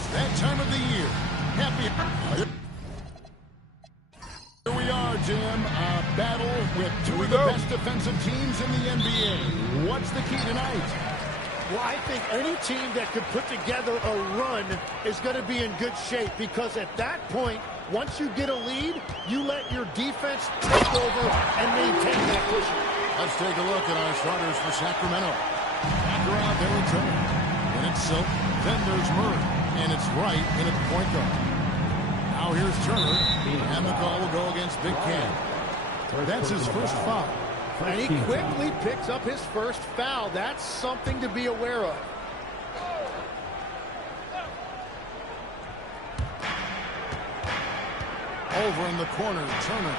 It's that time of the year. Happy. Here we are, Jim. A battle with two of the best defensive teams in the NBA. What's the key tonight? Well, I think any team that could put together a run is going to be in good shape, because at that point, once you get a lead, you let your defense take over and maintain that cushion. Let's take a look at our starters for Sacramento. Back around there with Turner. And it's Silk. Then there's Murray. And it's Wright in at point guard. Now here's Turner. And the call will go against Big Cam. That's his first foul. And he quickly picks up his first foul. That's something to be aware of. Over in the corner, Turner.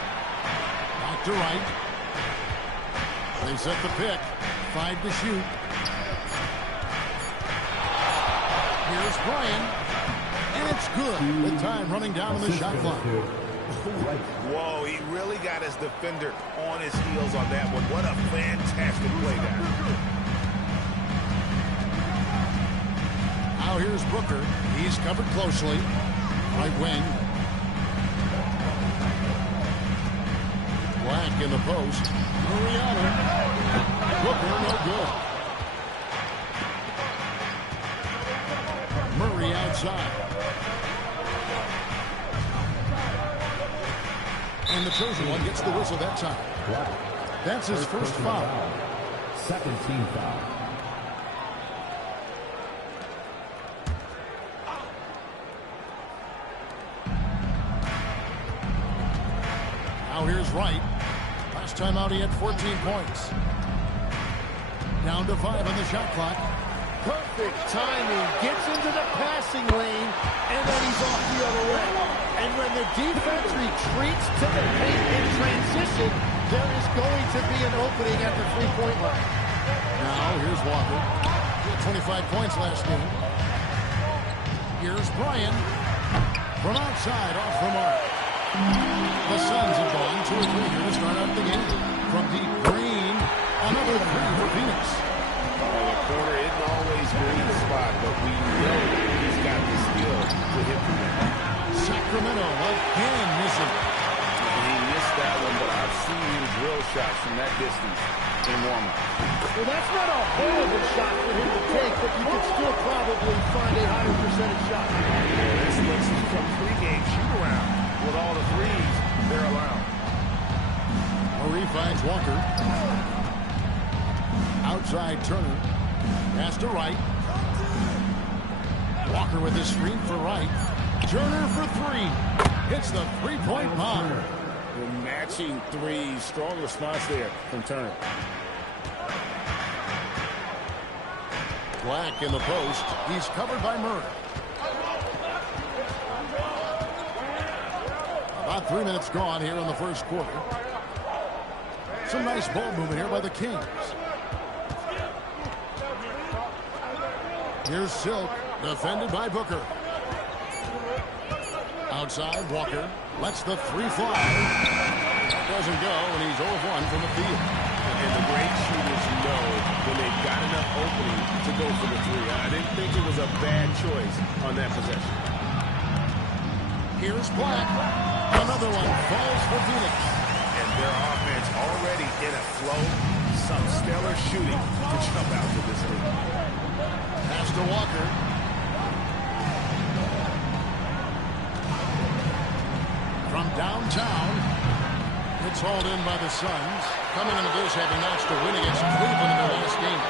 Back to Wright. They set the pick. 5 to shoot. Here's Bryan. And it's good. With time running down on the shot clock. Whoa, he really got his defender on his heels on that one. What a fantastic play there. Now here's Booker. He's covered closely. Right wing. Black in the post. Mariano. Booker, no good. Murray outside. And the chosen one gets the whistle that time. That's his first foul. Second team foul. Now here's Wright. Last time out he had 14 points. Down to 5 on the shot clock. Perfect timing. Gets into the passing lane, and then he's off the other way. And when the defense retreats to the paint in transition, there is going to be an opening at the three-point line. Now here's Walker. 25 points last game. Here's Bryan. From outside, off the mark. The Suns have gone 2 or 3 here to start out the game. From deep, Green. Another 3 for Phoenix. Well, the corner isn't always Green's spot, but we know he's got the skill to hit from there. Sacramento again missing. He missed that one, but I've seen him drill shots from that distance in warm-up. Well, that's not a horrible shot for him to take, but you could still probably find a higher percentage shot. This looks like a pregame shoot-around with all the threes they're allowed. Murray finds Walker. Outside Turner. Pass to Wright. Walker with his screen for Wright. Turner for 3. Hits the three-point bomb. The matching threes. Strong response there from Turner. Black in the post. He's covered by Murray. About 3 minutes gone here in the first quarter. Some nice ball movement here by the Kings. Here's Silk, defended by Booker. Outside, Walker lets the 3 fly. That doesn't go, and he's 0 of 1 from the field. And the great shooters know when they've got enough opening to go for the 3. I didn't think it was a bad choice on that possession. Here's Black. Another one falls for Phoenix. And their offense already in a flow. Some stellar shooting to jump out to this league. Pass to Walker. From downtown, it's hauled in by the Suns. Coming into this, having notched a win against Cleveland in their last game.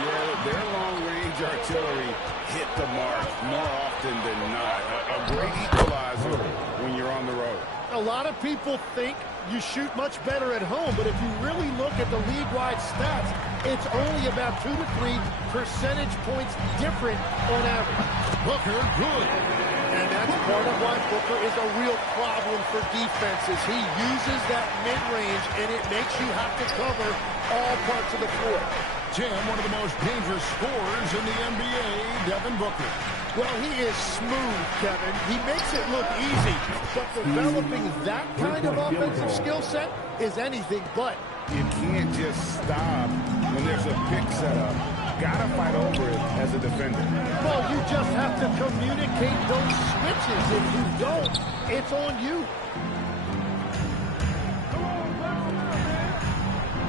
Yeah, their long-range artillery hit the mark more often than not. A great equalizer when you're on the road. A lot of people think you shoot much better at home, but if you really look at the league-wide stats, it's only about 2 to 3 percentage points different on average. Booker, good. And that's part of why Booker is a real problem for defenses. He uses that mid-range, and it makes you have to cover all parts of the floor. Jim, one of the most dangerous scorers in the NBA, Devin Booker. Well, he is smooth, Kevin. He makes it look easy, but developing that kind of offensive skill set is anything but. You can't just stop when there's a pick set up. got to fight over it as a defender. Well, you just have to communicate those switches. If you don't, it's on you.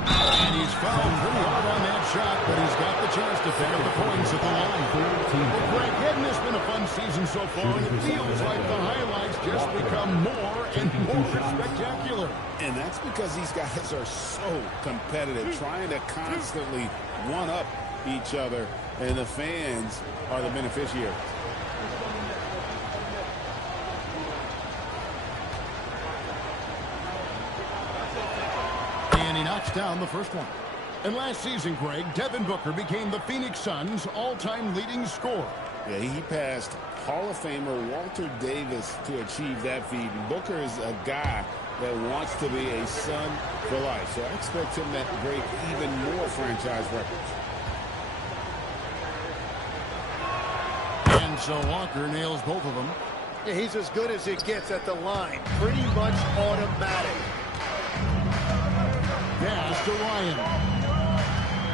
And he's fouled pretty hard on that shot, but he's got the chance to pick up the points at the line. Well, Greg, hadn't this been a fun season so far? And it feels like the highlights just become more and more spectacular. And that's because these guys are so competitive, trying to constantly one-up each other, and the fans are the beneficiaries. And he knocks down the first one. And last season, Greg, Devin Booker became the Phoenix Suns' all-time leading scorer. Yeah, he passed Hall of Famer Walter Davis to achieve that feat. And Booker is a guy that wants to be a Sun for life. So I expect him to break even more franchise records. And so Walker nails both of them. Yeah, he's as good as it gets at the line. Pretty much automatic. Pass to Ryan.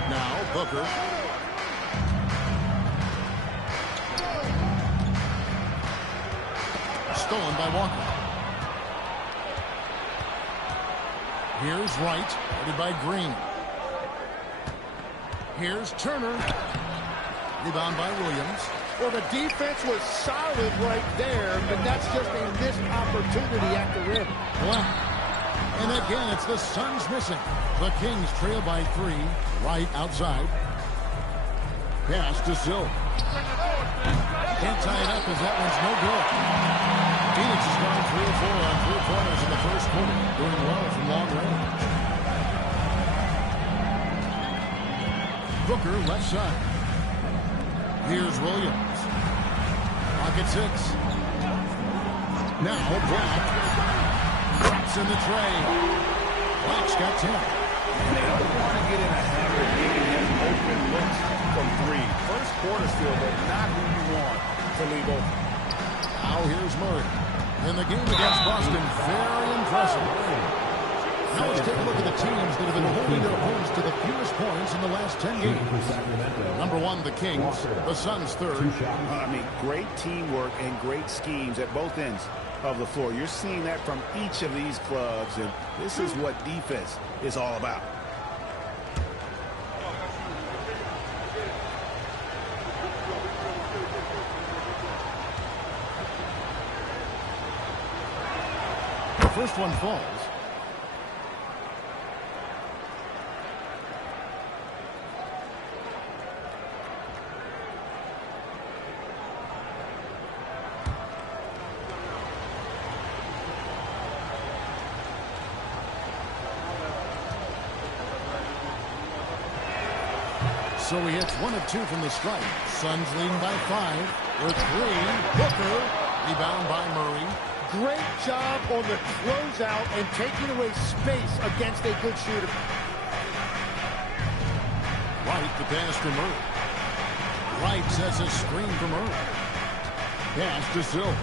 Now Booker. Stolen by Walker. Here's Wright, guarded by Green. Here's Turner. Rebound by Williams. Well, the defense was solid right there, but that's just a missed opportunity at the rim. Black. And again, it's the Suns missing. The Kings trail by 3. Right outside. Pass to Silk. Can't tie it up as that one's no good. Phoenix has gone 3 of 4 on 3-pointers in the first quarter, doing well from long range. Booker left side. Here's Williams. Pocket 6. Now Black. Drops in the tray. Black's got 10. And they don't want to get in a habit of getting him open looks from 3. First quarter still, but not who you want to leave open. Now here's Murray. In the game against Boston, very impressive. Now let's take a look at the teams that have been holding their opponents to the fewest points in the last 10 games. Number 1, the Kings. The Suns third. I mean, great teamwork and great schemes at both ends of the floor. You're seeing that from each of these clubs, and this is what defense is all about. The first one falls. So he hits 1 of 2 from the stripe. Suns leading by 5. With 3. Booker. Rebound by Murray. Great job on the closeout and taking away space against a good shooter. Wright, the pass to Murray. Wright sets a screen for Murray. Pass to Silk.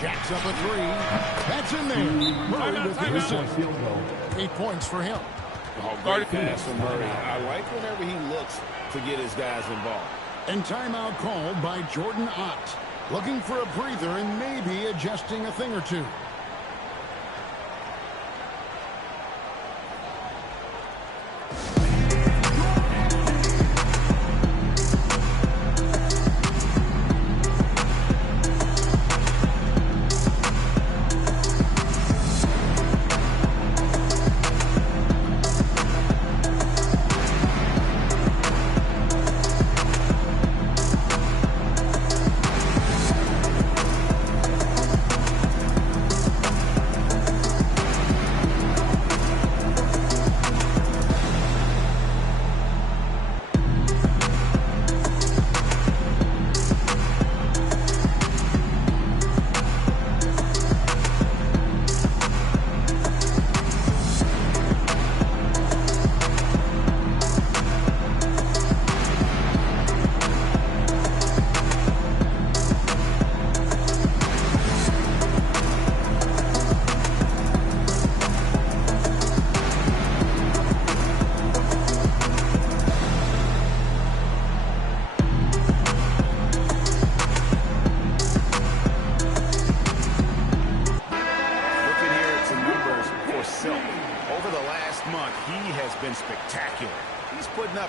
Jacks up a 3. That's in there. Murray with the assist. 8 points for him. Oh, great pass from Murray. I like whenever he looks to get his guys involved. And timeout called by Jordan Ott. Looking for a breather and maybe adjusting a thing or two.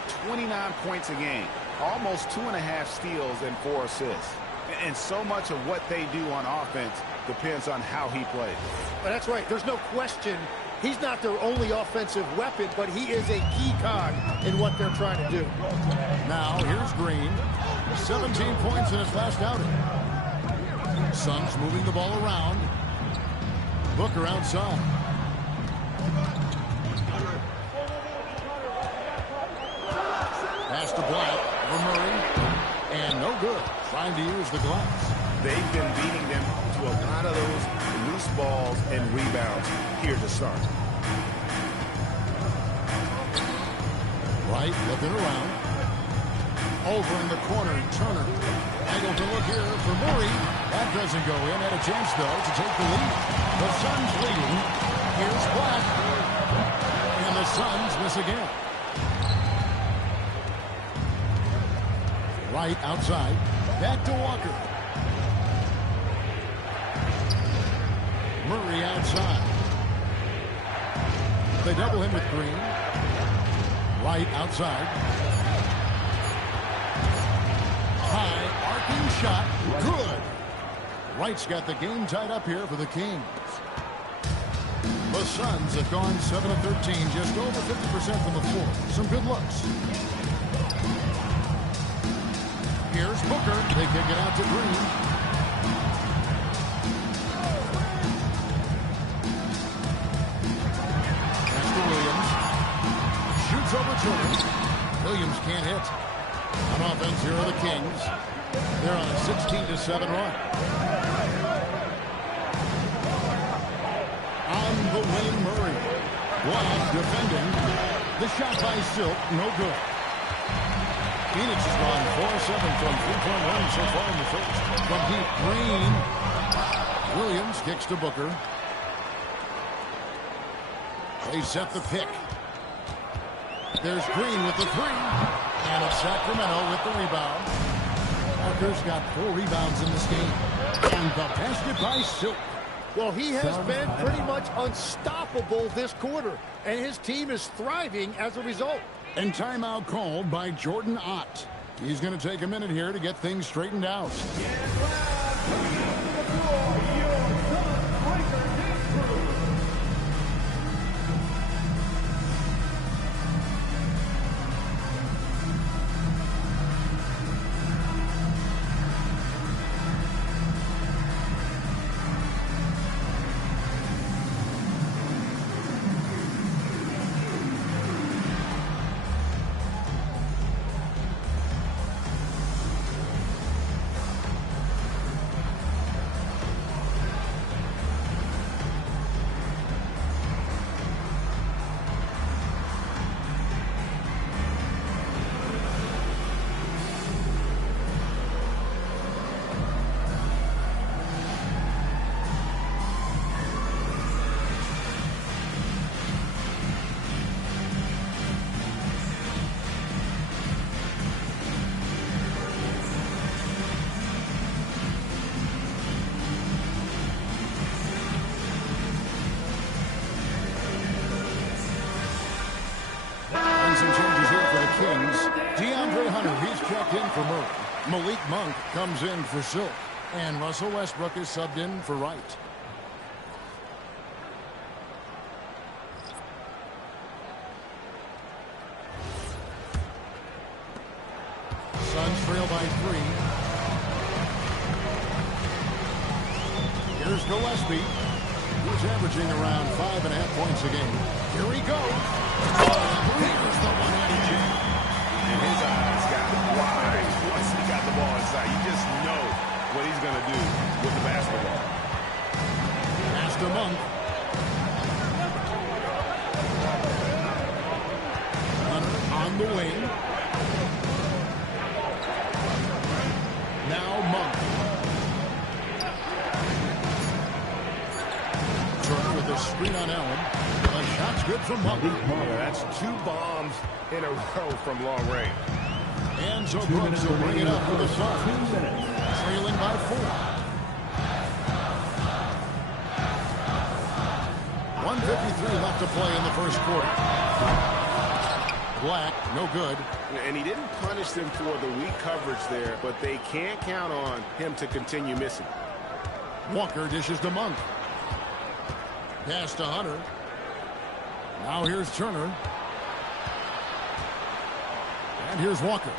29 points a game, almost 2.5 steals and 4 assists. And so much of what they do on offense depends on how he plays. Well, that's right. There's no question he's not their only offensive weapon, but he is a key cog in what they're trying to do. Now, here's Green. 17 points in his last outing. Suns moving the ball around. Booker outside. Pass to Black for Murray. And no good. Trying to use the glass. They've been beating them to a lot of those loose balls and rebounds here to start. Right, looking around. Over in the corner, Turner. Angle to look here for Murray. That doesn't go in. Had a chance, though, to take the lead. The Suns leading. Here's Black. And the Suns miss again. Right outside. Back to Walker. Murray outside. They double him with Green. Right outside. High arcing shot. Good. Wright's got the game tied up here for the Kings. The Suns have gone 7 of 13, just over 50% from the floor. Some good looks. Here's Booker. They kick it out to Green. Pass to Williams. Shoots over Turner. Williams can't hit. On offense, here are the Kings. They're on a 16-7 run. On the wing, Murray. Black defending. The shot by Silk, no good. Phoenix has gone 4-7 from three-point range so far in the first. From deep, Green. Williams kicks to Booker. They set the pick. There's Green with the three. And it's Sacramento with the rebound. Parker's got 4 rebounds in this game. And the basket by Silk. Well, he has been pretty much unstoppable this quarter, and his team is thriving as a result. And timeout called by Jordan Ott. He's going to take a minute here to get things straightened out. Some changes here for the Kings. DeAndre Hunter, he's checked in for Murray. Malik Monk comes in for Silk. And Russell Westbrook is subbed in for Wright. Suns trail by 3. Here's Gillespie. He's averaging around 5.5 points a game. Here he goes. Here's the one-handed jam. And his eyes got wide once he got the ball inside. You just know what he's going to do with the basketball. Pass to Monk. Hunter on the wing. Now Monk. Turner with a screen on Allen. The shot's good from Monk. That's 2 bombs in a row from long range. And so Brooks will bring it up for the Suns. Trailing by 4. 1:53 left to play in the first quarter. Black, no good. And he didn't punish them for the weak coverage there, but they can't count on him to continue missing. Walker dishes to Monk. Pass to Hunter. Now here's Turner. And here's Walker.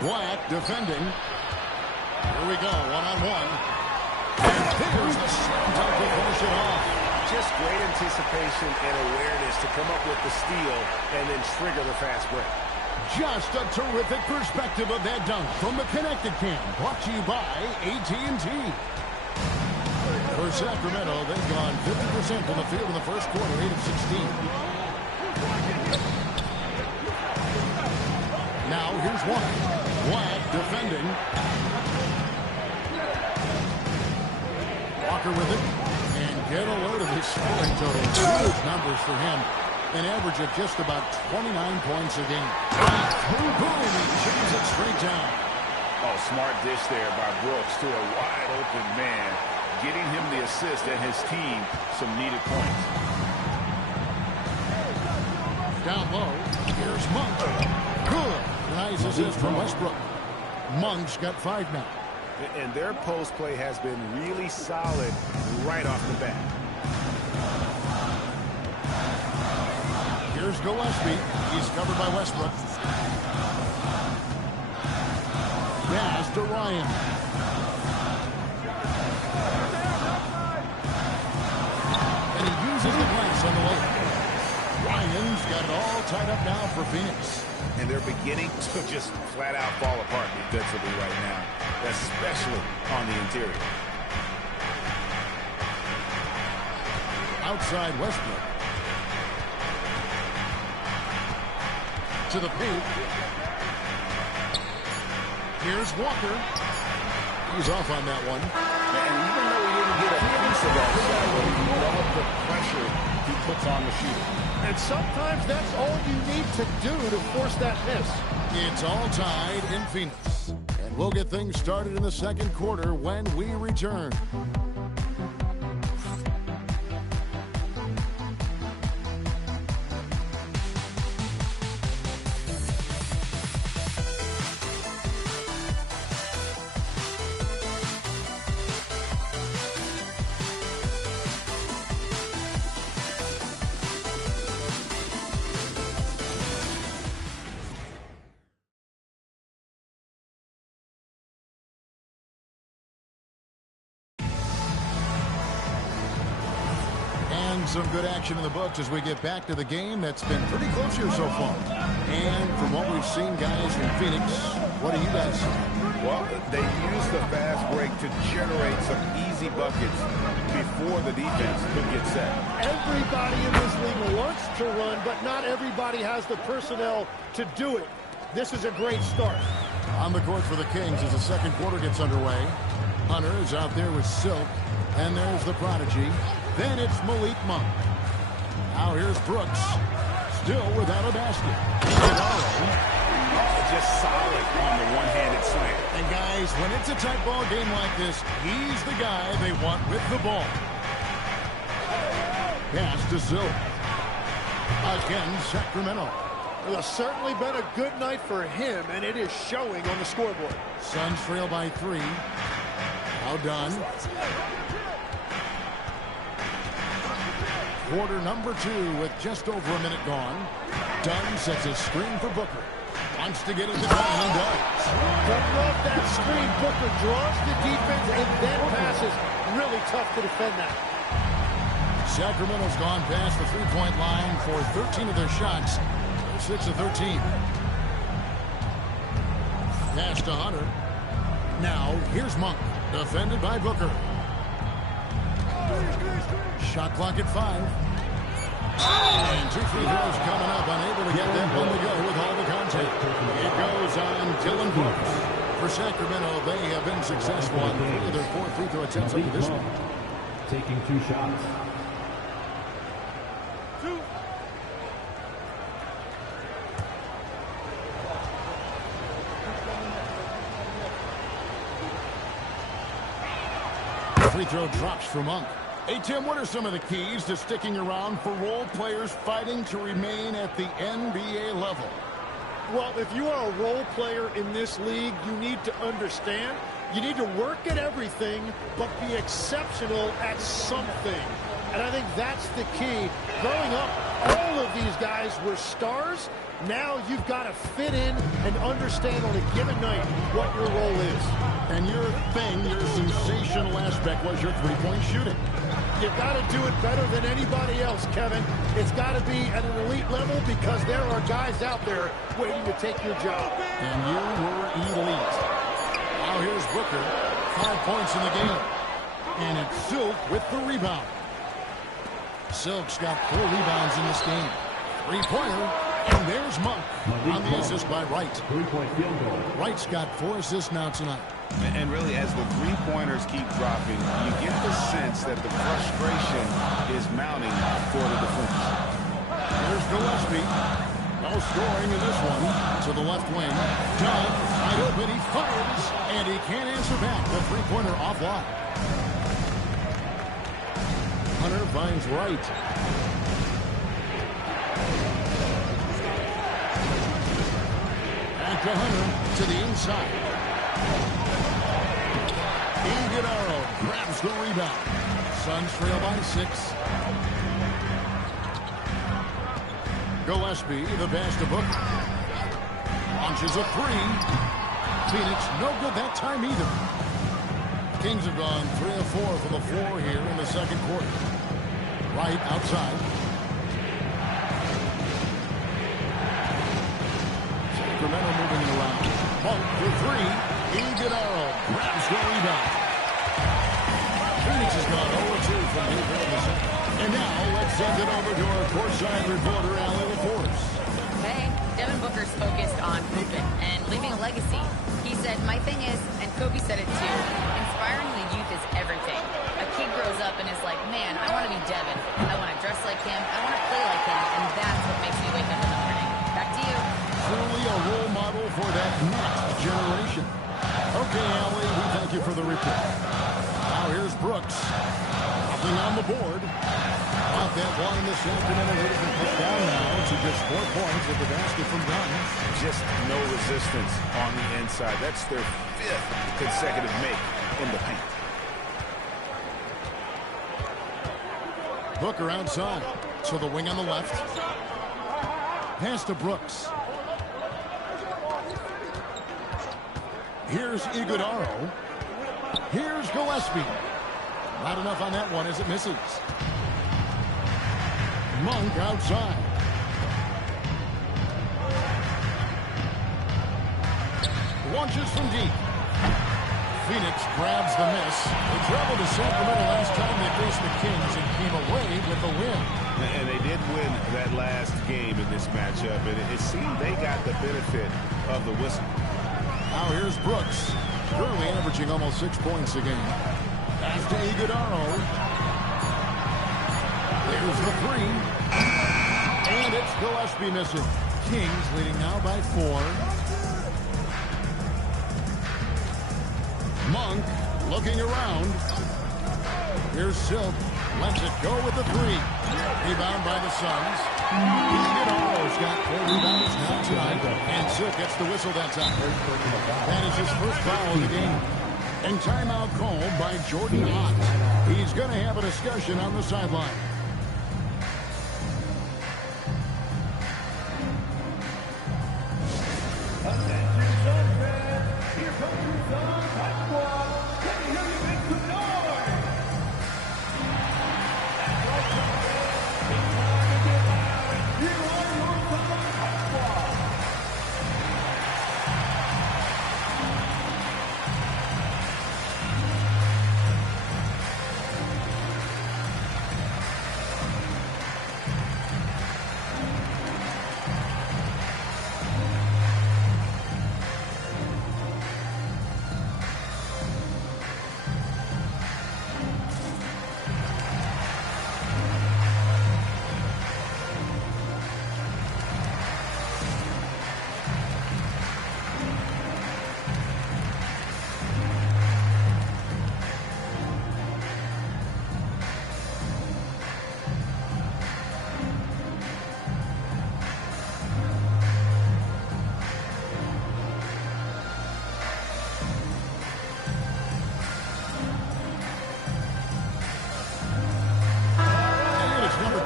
Black defending. Here we go, one-on-one. And there's the slam dunk to finish it off. Just great anticipation and awareness to come up with the steal and then trigger the fast break. Just a terrific perspective of that dunk from the Connected Cam, brought to you by AT&T. For Sacramento, they've gone 50% from the field in the first quarter, 8 of 16. Now here's one. Black defending. Walker with it. And get a load of his scoring total. Huge numbers for him. An average of just about 29 points a game. Boom! He shoots it straight down. Oh, smart dish there by Brooks to a wide open man, getting him the assist and his team some needed points. Down low, here's Monk. Good. Nice assist from Westbrook. Monk's got 5 now. And their post play has been really solid right off the bat. Here's Gillespie. He's covered by Westbrook. Pass to Ryan. And he uses the glass on the layup. Ryan's got it all tied up now for Phoenix. And they're beginning to just flat out fall apart defensively right now, especially on the interior. Outside Westbrook. To the paint. Here's Walker. He's off on that one. And even though he didn't get a piece of that shot, he loved the pressure he puts on the shooter. And sometimes that's all you need to do to force that miss. It's all tied in Phoenix. And we'll get things started in the second quarter when we return. Some good action in the books as we get back to the game that's been pretty close here so far. And from what we've seen, guys, from Phoenix, what do you guys see? Well, they use the fast break to generate some easy buckets before the defense could get set. Everybody in this league wants to run, but not everybody has the personnel to do it. This is a great start. On the court for the Kings as the second quarter gets underway. Hunter is out there with Silk, and there's the prodigy. Then it's Malik Monk. Now here's Brooks. Still without a basket. Just solid on the one-handed slam. And guys, when it's a tight ball game like this, he's the guy they want with the ball. Pass to Silk. Again, Sacramento. It has certainly been a good night for him, and it is showing on the scoreboard. Suns trail by 3. Now done. Quarter number 2 with just over a minute gone. Dunn sets a screen for Booker. Wants to get it to Dunn and does. Don't love that screen. Booker draws the defense and then passes. Really tough to defend that. Sacramento's gone past the three-point line for 13 of their shots. They're 6 of 13. Pass to Hunter. Now here's Monk. Defended by Booker. Shot clock at 5. And 2 free throws coming up. Unable to get that one to go with all the contact. It goes on Dillon Brooks. For Sacramento, they have been successful on 3 of their 4 free throw attempts up to this point. Taking 2 shots. Free throw drops for Monk. Hey, Tim, what are some of the keys to sticking around for role players fighting to remain at the NBA level? Well, if you are a role player in this league, you need to understand, you need to work at everything, but be exceptional at something. And I think that's the key. Growing up, all of these guys were stars. Now you've got to fit in and understand on a given night what your role is. And your thing, your sensational aspect was your three-point shooting. You've got to do it better than anybody else, Kevin. It's got to be at an elite level because there are guys out there waiting to take your job. And you were elite. Now here's Booker. 5 points in the game. And it's Silk with the rebound. Silk's got 4 rebounds in this game. Three-pointer. And there's Monk on the assist by Wright. 3-point field goal. Wright's got 4 assists now tonight. And really, as the three-pointers keep dropping, you get the sense that the frustration is mounting for the defense. There's Gillespie. No scoring in this one. To the left wing. Dunn, wide open, he fires, and he can't answer back. The three-pointer offline. Hunter finds Wright. Back to Hunter, to the inside. Iguodala grabs the rebound. Suns trail by 6. Gillespie, the pass to Booker. Launches a 3. Phoenix, no good that time either. Kings have gone 3 of 4 from the floor here in the second quarter. Right outside. Sacramento moving it around. Monk for 3. Iguodala grabs the rebound. Phoenix has gone 0-2 from deep in the second. And now let's send it over to our courtside reporter, Allie LaForce. Hey, Devin Booker's focused on hooping and leaving a legacy. He said, my thing is, and Kobe said it too, inspiring the youth is everything. A kid grows up and is like, man, I want to be Devin. I want to dress like him. I want to play like him. And that's what makes me wake up in the morning. Back to you. Truly a role model for that next generation. Okay, Allie, we thank you for the report. Now here's Brooks. Nothing on the board. Off that line, the Sacramento Heat have been cut down now to just 4 points at the basket from Dunn. Just no resistance on the inside. That's their 5th consecutive make in the paint. Booker outside. So the wing on the left. Pass to Brooks. Here's Iguodala. Here's Gillespie. Not enough on that one as it misses. Monk outside. Launches from deep. Phoenix grabs the miss. They traveled to Sacramento last time they faced the Kings and came away with the win. And they did win that last game in this matchup, and it seemed they got the benefit of the whistle. Now here's Brooks. Currently averaging almost 6 points a game. Pass to Iguodala. There's the 3. And it's Gillespie missing. Kings leading now by 4. Monk looking around. Here's Silk. Lets it go with the 3. Rebound by the Suns. Iguodala's got 4 rebounds now tonight. And Silk gets the whistle that time. That is his first foul of the game. And timeout called by Jordan Ott. He's going to have a discussion on the sideline.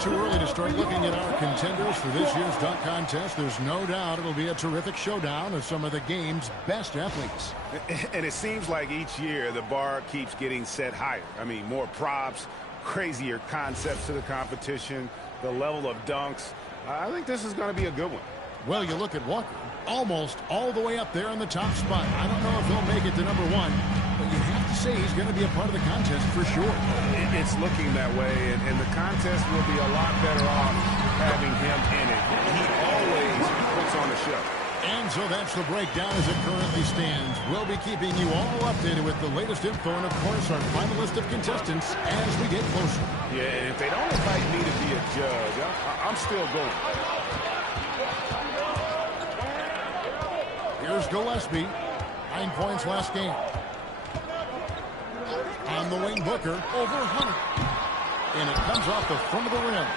too early to start looking at our contenders for this year's dunk contest. There's no doubt it'll be a terrific showdown of some of the game's best athletes. And it seems like each year the bar keeps getting set higher. I mean, more props, crazier concepts to the competition, the level of dunks. I think this is going to be a good one. Well, you look at Walker, almost all the way up there in the top spot. I don't know if he'll make it to number one, but you have to say he's going to be a part of the contest for sure. It's looking that way, and the contest will be a lot better off having him in it. He always puts on a show. And so that's the breakdown as it currently stands. We'll be keeping you all updated with the latest info and, of course, our final list of contestants as we get closer. Yeah, and if they don't invite me to be a judge, I'm still going. Here's Gillespie. 9 points last game. On the wing, Booker over Hunter. And it comes off the front of the rim.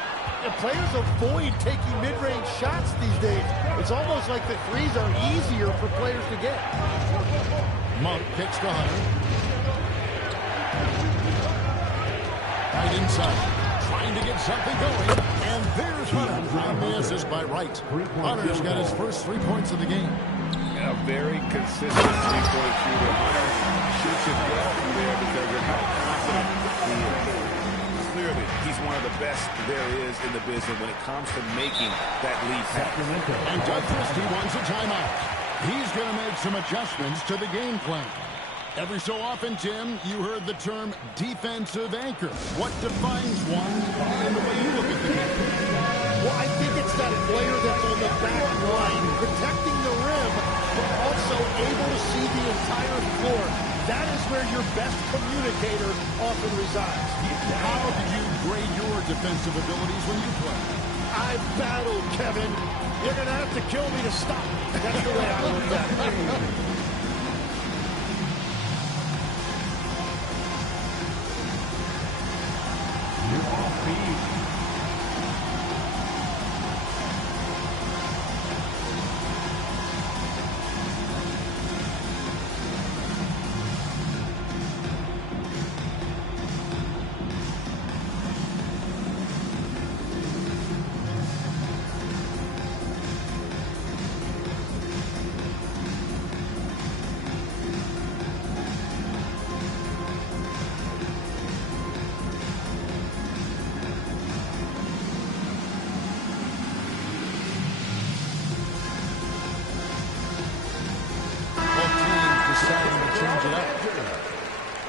And players avoid taking mid-range shots these days. It's almost like the threes are easier for players to get. Monk kicks to Hunter. Right inside. Trying to get something going. And there's Hunter on the assist by Wright. Hunter's got his first 3 points of the game. A very consistent three-point shooter. Hunter shoots it well from there because of how confident he is. Clearly, he's one of the best there is in the business when it comes to making that lead pass. And Doug Christie wants a timeout. He's going to make some adjustments to the game plan. Every so often, Tim, you heard the term defensive anchor. What defines one in the way you look at the game? Well, I think it's that player that's on the back line, protecting the rim, but also able to see the entire floor. That is where your best communicator often resides. How did you grade your defensive abilities when you play? I battled, Kevin. You're going to have to kill me to stop. That's the way I look at it.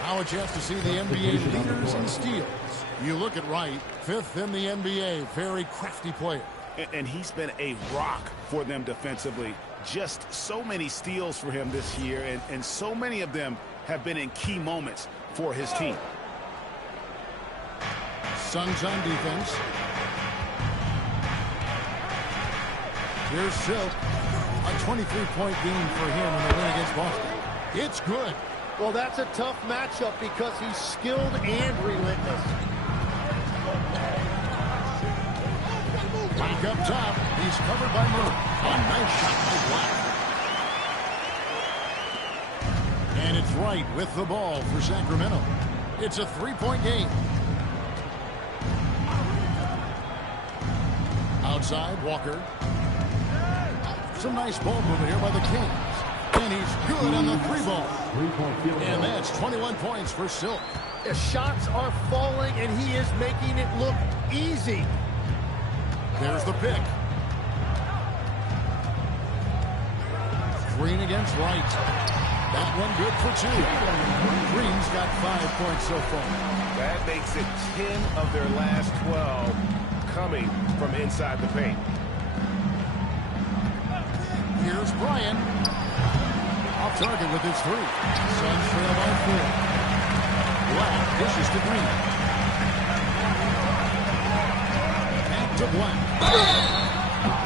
Now a chance to see the NBA leaders in steals. You look at Wright, 5th in the NBA, very crafty player. And he's been a rock for them defensively. Just so many steals for him this year, and so many of them have been in key moments for his team. Suns on defense. Here's Silk. A 23-point game for him in the win against Boston. It's good. Well, that's a tough matchup because he's skilled and relentless. Back up top. He's covered by Moore. A nice shot by Black. And it's Wright with the ball for Sacramento. It's a 3-point game. Outside, Walker. Some nice ball movement here by the Kings. And he's good on the 3-ball. And that's 21 points for Silk. The shots are falling, and he is making it look easy. There's the pick. Green against Wright. That one good for 2. Green's got 5 points so far. That makes it 10 of their last 12 coming from inside the paint. Here's Bryant. Off target with his 3. Suns trail by 4. Black dishes to Green. Back to Black.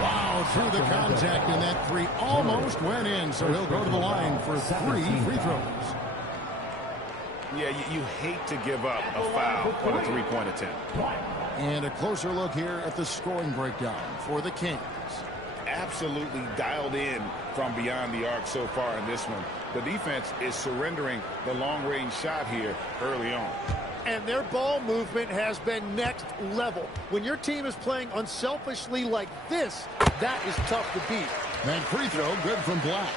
Wow, through the contact, and that 3 almost went in, so he'll go to the line for 3 free throws. Yeah, you hate to give up a foul on a 3-point attempt. And a closer look here at the scoring breakdown for the Kings. Absolutely dialed in from beyond the arc so far in this one. The defense is surrendering the long-range shot here early on. And their ball movement has been next level. When your team is playing unselfishly like this, that is tough to beat. That free throw good from Black.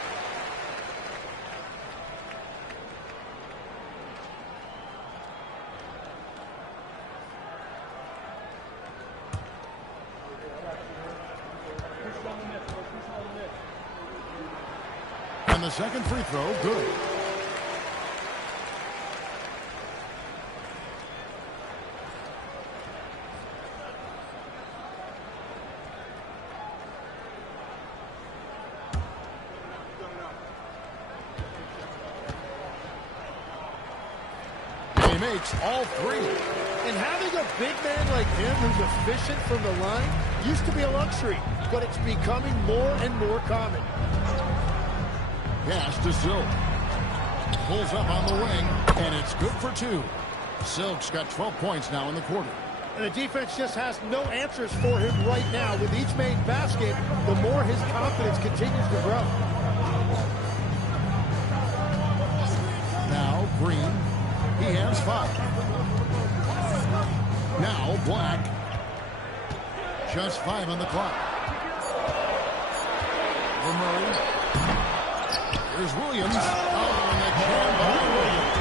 And the second free throw, good. He makes all three. And having a big man like him who's efficient from the line used to be a luxury, but it's becoming more and more common. Pass to Silk. Pulls up on the wing, and it's good for two. Silk's got 12 points now in the quarter. And the defense just has no answers for him right now. With each made basket, the more his confidence continues to grow. Now Green. He has 5. Now Black. Just 5 on the clock. For Murray. Here's Williams. Oh, and the jam by Williams.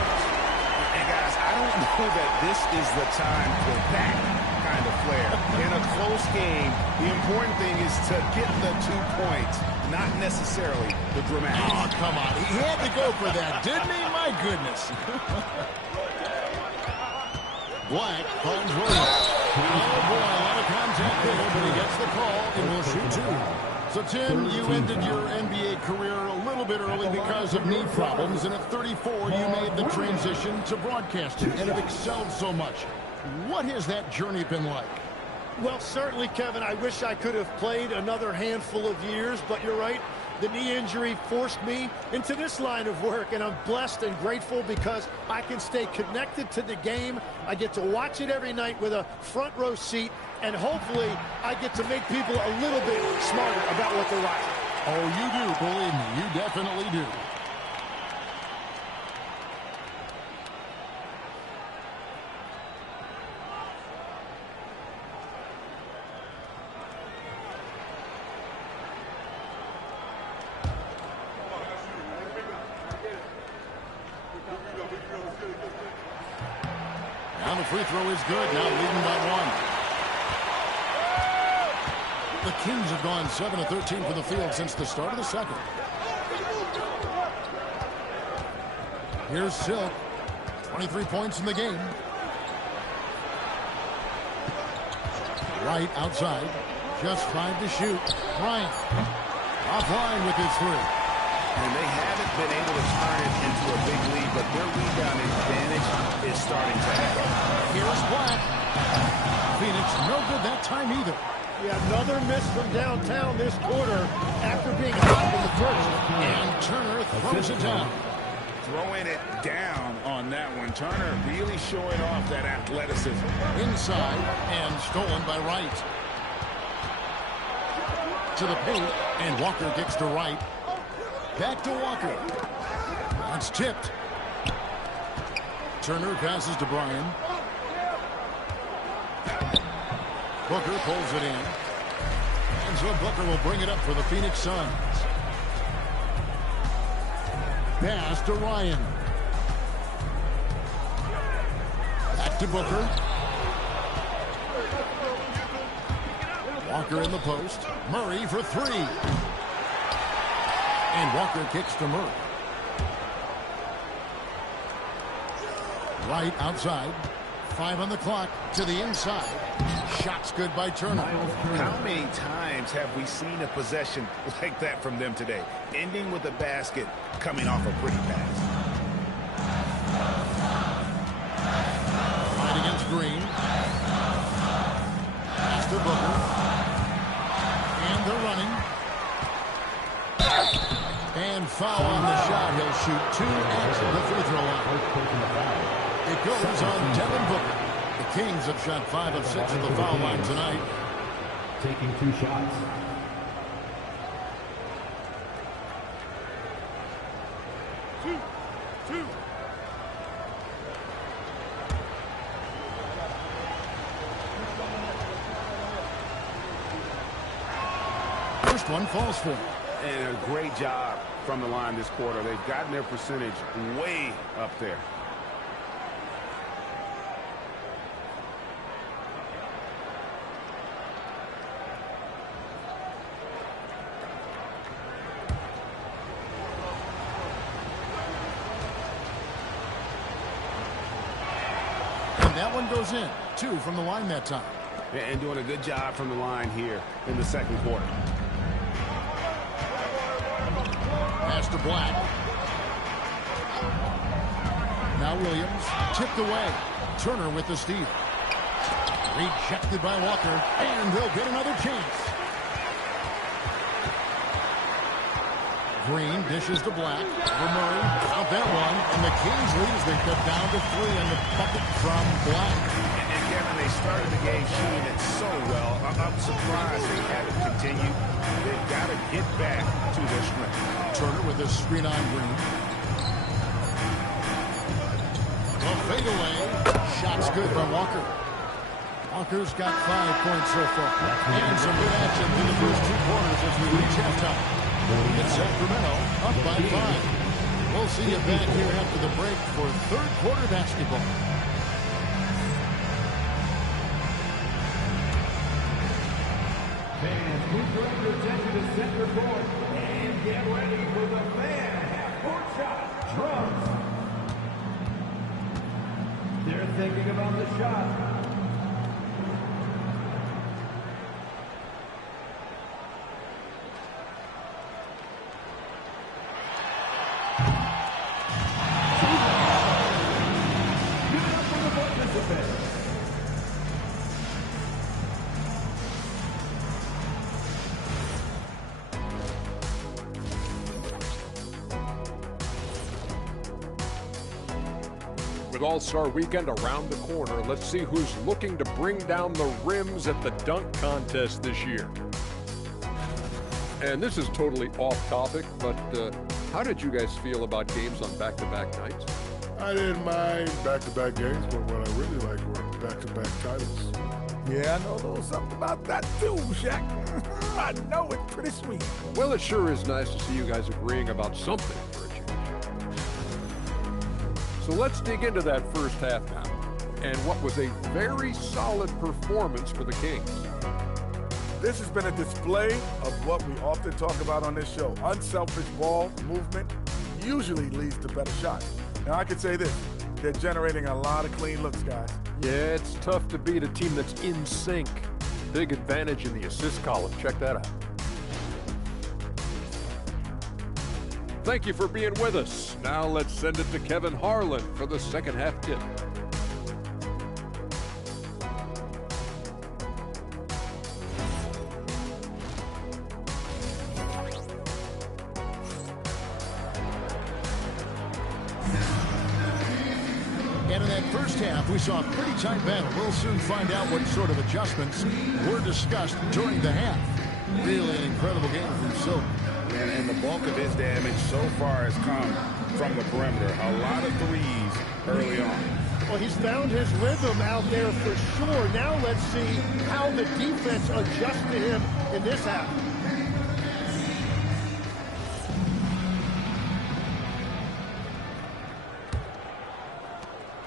And guys, I don't know that this is the time for that kind of flair. In a close game, the important thing is to get the 2 points, not necessarily the dramatic. Oh, come on. He had to go for that, didn't he? My goodness. Black finds Williams. Oh, boy, a lot of contact there, but he gets the call and will shoot 2. So, Tim, you ended your NBA career a little bit early because of knee problems, and at 34, you made the transition to broadcasting and have excelled so much. What has that journey been like? Well, certainly, Kevin, I wish I could have played another handful of years, but you're right. The knee injury forced me into this line of work, and I'm blessed and grateful because I can stay connected to the game. I get to watch it every night with a front row seat, and hopefully I get to make people a little bit smarter about what they're watching. Oh, you do, believe me. You definitely do. Now the free throw is good. Now leading by 1. The Kings have gone 7 of 13 from the field since the start of the second. Here's Silk. 23 points in the game. Right outside. Just 5 to shoot. Bryant. Offline with his 3. And they haven't been able to turn it into a big lead, but their rebounding advantage is starting to add up. Here's Black. Phoenix no good that time either. Yeah, another miss from downtown this quarter after being hot in the first. And Turner throws it down. Throwing it down on that one. Turner really showing off that athleticism. Inside and stolen by Wright. To the paint, and Walker gets to Wright. Back to Walker. That's tipped. Turner passes to Bryan. Booker pulls it in. And so Booker will bring it up for the Phoenix Suns. Pass to Ryan. Back to Booker. Walker in the post. Murray for 3. And Walker kicks to Murray. Right outside. 5 on the clock to the inside. Shots good by Turner. How many times have we seen a possession like that from them today? Ending with a basket, coming off a pretty pass. Right against Green. Pass to Booker. And they're running. And foul on the shot. He'll shoot 2 at the free throw line. It goes on Devin Booker. The Kings have shot 5 of 6 at the foul line tonight. Taking 2 shots. first one falls for. And a great job from the line this quarter. They've gotten their percentage way up there. And that one goes in. 2 from the line that time. And doing a good job from the line here in the second quarter. Pass to Black. Now Williams, tipped away. Turner with the steal. Rejected by Walker, and they'll get another chance. Green dishes to Black. For Murray, out that one, and the Kings lead as they cut down to 3 on the bucket from Black. And Kevin, they started the game shooting it so well. I'm surprised they haven't continued. They've got to get back to their strength. Turner with a screen on Green. A fadeaway. Shot's good by Walker. Walker's got 5 points so far. And some good action in the first 2 quarters as we reach halftime. It's Sacramento up by 5. We'll see you back here after the break for third quarter basketball. Fans, move your attention to center court and get ready for the fan half-court shot. Drums. They're thinking about the shot. With All-Star Weekend around the corner, let's see who's looking to bring down the rims at the dunk contest this year. And this is totally off topic, but how did you guys feel about games on back-to-back nights? I didn't mind back-to-back games, but what I really liked were back-to-back titles. Yeah, I know a little something about that too, Shaq. I know it's pretty sweet. Well, it sure is nice to see you guys agreeing about something for a change. So let's dig into that first half now, and what was a very solid performance for the Kings. This has been a display of what we often talk about on this show. Unselfish ball movement usually leads to better shots. Now, I can say this. They're generating a lot of clean looks, guys. Yeah, it's tough to beat a team that's in sync. Big advantage in the assist column. Check that out. Thank you for being with us. Now let's send it to Kevin Harlan for the second half tip. And in that first half, we saw a pretty tight battle. We'll soon find out what sort of adjustments were discussed during the half. Really an incredible game from Silver. And the bulk of his damage so far has come from the perimeter. A lot of threes early on. Well, he's found his rhythm out there for sure. Now let's see how the defense adjusts to him in this half.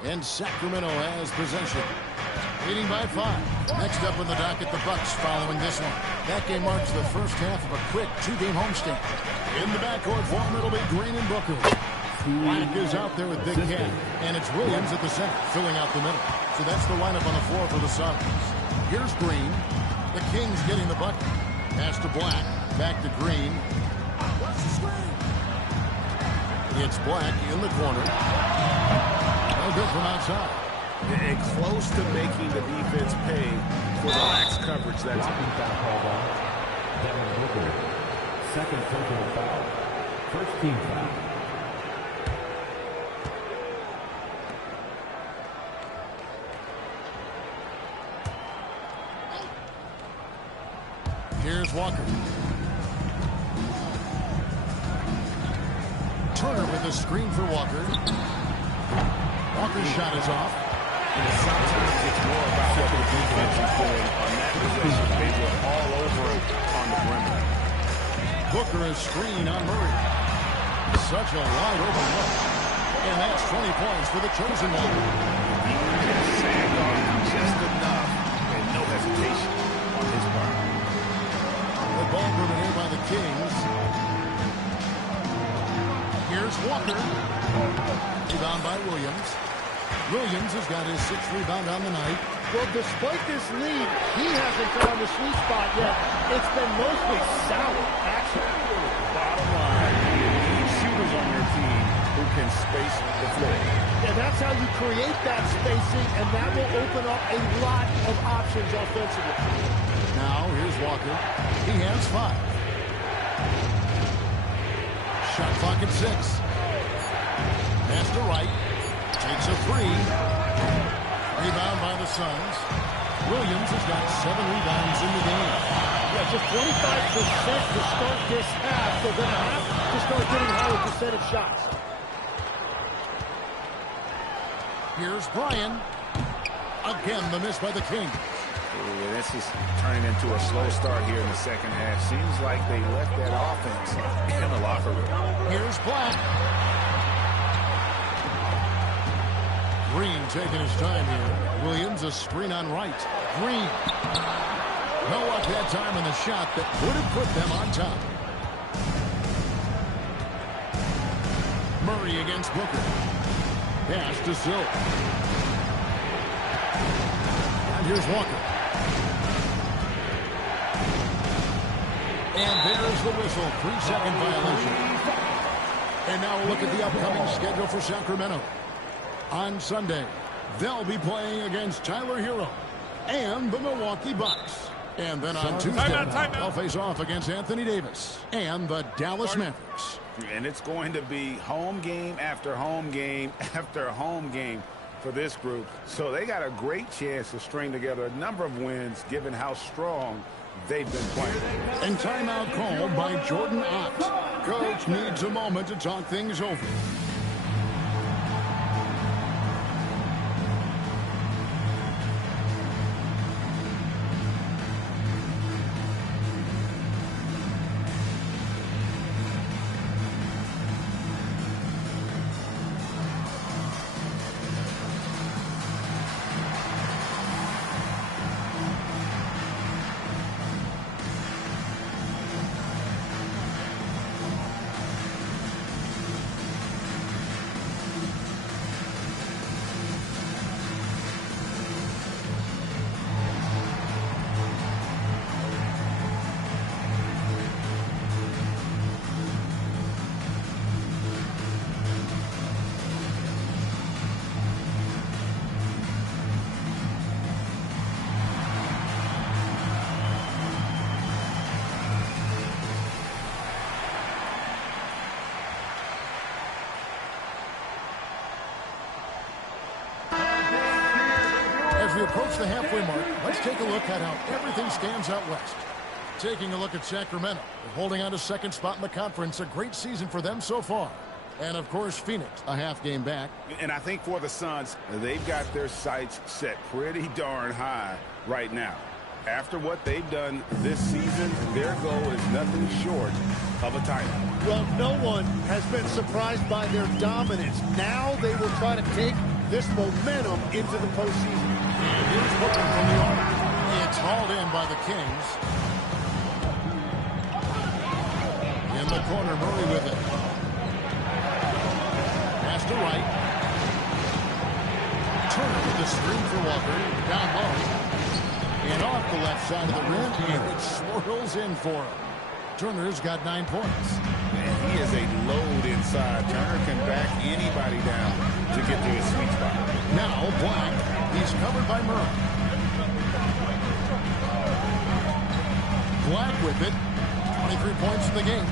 And Sacramento has possession. Leading by 5. Next up on the docket, the Bucks following this one. That game marks the first half of a quick 2-game homestand. In the backcourt for him, it'll be Green and Booker. Black is out there with Big Cat. And it's Williams at the center, filling out the middle. So that's the lineup on the floor for the Suns. Here's Green. The Kings getting the bucket. Pass to Black. Back to Green. It's Black in the corner. No good from outside. And close to making the defense pay for the lax coverage. That's foul called on Devin Booker. Second personal foul. First team foul. Here's Walker. Turner with a screen for Walker. Walker's shot is off. Sometimes it's more about what the defense is doing on that possession. They were all over him on the perimeter. Booker is screen on Murray. Such a wide open look. And that's 20 points for the chosen one. He just sagged off just enough and no hesitation on his part. The ball driven in by the Kings. Here's Walker. Rebound by Williams. Williams has got his 6th rebound on the night. Well, despite this lead, he hasn't found the sweet spot yet. It's been mostly sour action. Bottom line, you need shooters on your team who can space the floor. And that's how you create that spacing, and that will open up a lot of options offensively. Now, here's Walker. He has 5. Shot clock at 6. Pass to Wright. Takes a 3. Rebound by the Suns. Williams has got 7 rebounds in the game. Yeah, just 25% to start this half. They're going to have to start getting higher percentage shots. Here's Bryan. Again, the miss by the Kings. Ooh, this is turning into a slow start here in the second half. Seems like they left that offense in the locker room. Here's Black. Green taking his time here. Williams a screen on Wright. Green. No luck that time in the shot that would have put them on top. Murray against Booker. Pass to Silk. And here's Walker. And there's the whistle. 3-second violation. And now we'll look at the upcoming schedule for Sacramento. On Sunday, they'll be playing against Tyler Hero and the Milwaukee Bucks. And then on Tuesday, they'll face off against Anthony Davis and the Dallas Mavericks. And it's going to be home game after home game after home game for this group. So they got a great chance to string together a number of wins given how strong they've been playing. And timeout called by Jordan Ott. Coach needs a moment to talk things over. As we approach the halfway mark, let's take a look at how everything stands out west. Taking a look at Sacramento, they're holding on to second spot in the conference. A great season for them so far. And, of course, Phoenix, a half game back. And I think for the Suns, they've got their sights set pretty darn high right now. After what they've done this season, their goal is nothing short of a title. Well, no one has been surprised by their dominance. Now they will try to take this momentum into the postseason. And here's Booker from the arc. It's hauled in by the Kings. In the corner, Murray with it. Pass to Wright. Turner with the screen for Walker. Down low. And off the left side of the rim, and it swirls in for him. Turner's got 9 points. Man, he is a load inside. Turner can back anybody down to get to his sweet spot. Now Black. He's covered by Murray. Black with it. 23 points in the game.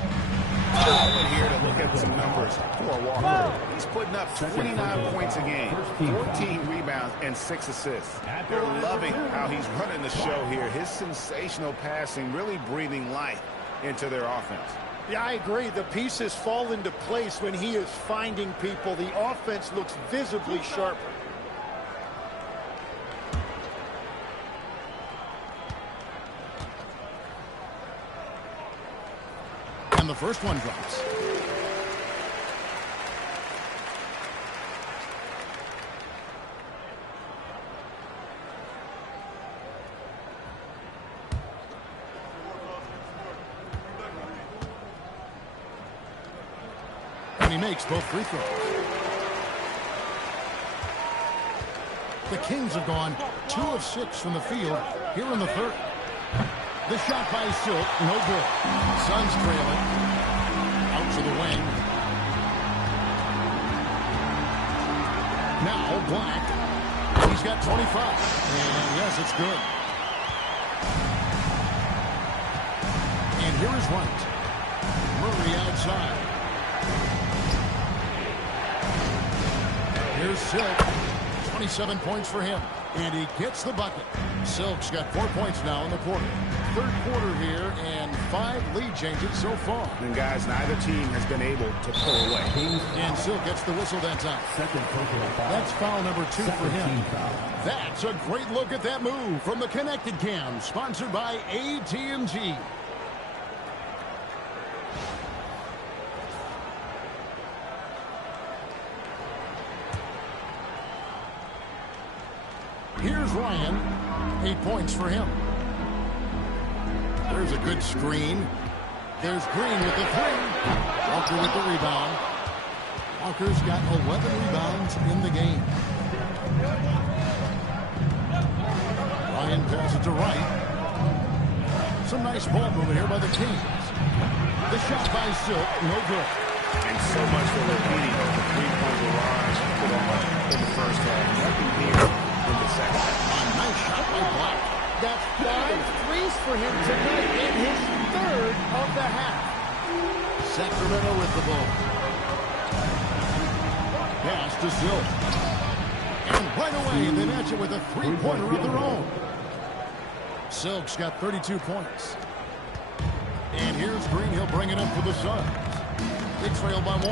Over here to look at some numbers for Walker. He's putting up 29 points a game, 14 rebounds, and 6 assists. They're loving how he's running the show here. His sensational passing really breathing life into their offense. Yeah, I agree. The pieces fall into place when he is finding people. The offense looks visibly sharper. And the first one drops. And he makes both free throws. The Kings have gone 2 of 6 from the field here in the third. The shot by Silk, no good. Suns trailing. Out to the wing. Now Black. He's got 25. And yes, it's good. And here is White. Murray outside. Here's Silk. 27 points for him. And he gets the bucket. Silk's got 4 points now in the quarter. Third quarter here and 5 lead changes so far. And guys, neither team has been able to pull away. And Silk gets the whistle that time. That's foul number 2 for him. That's a great look at that move from the Connected Cam, sponsored by AT&T. Here's Ryan. 8 points for him. There's a good screen. There's Green with the 3. Walker with the rebound. Walker's got 11 rebounds in the game. Ryan passes it to Wright. Some nice ball movement here by the Kings. The shot by Silk, no good. And so much for repeating the three-point barrage he put on in the first half. Nothing here in the second half. A nice shot by Black. That's 5 threes for him tonight in his third of the half. Sacramento with the ball. Pass to Silk. And right away, they match it with a three-pointer of their own. Silk's got 32 points. And here's Green. He'll bring it up for the Suns. They trail by 1.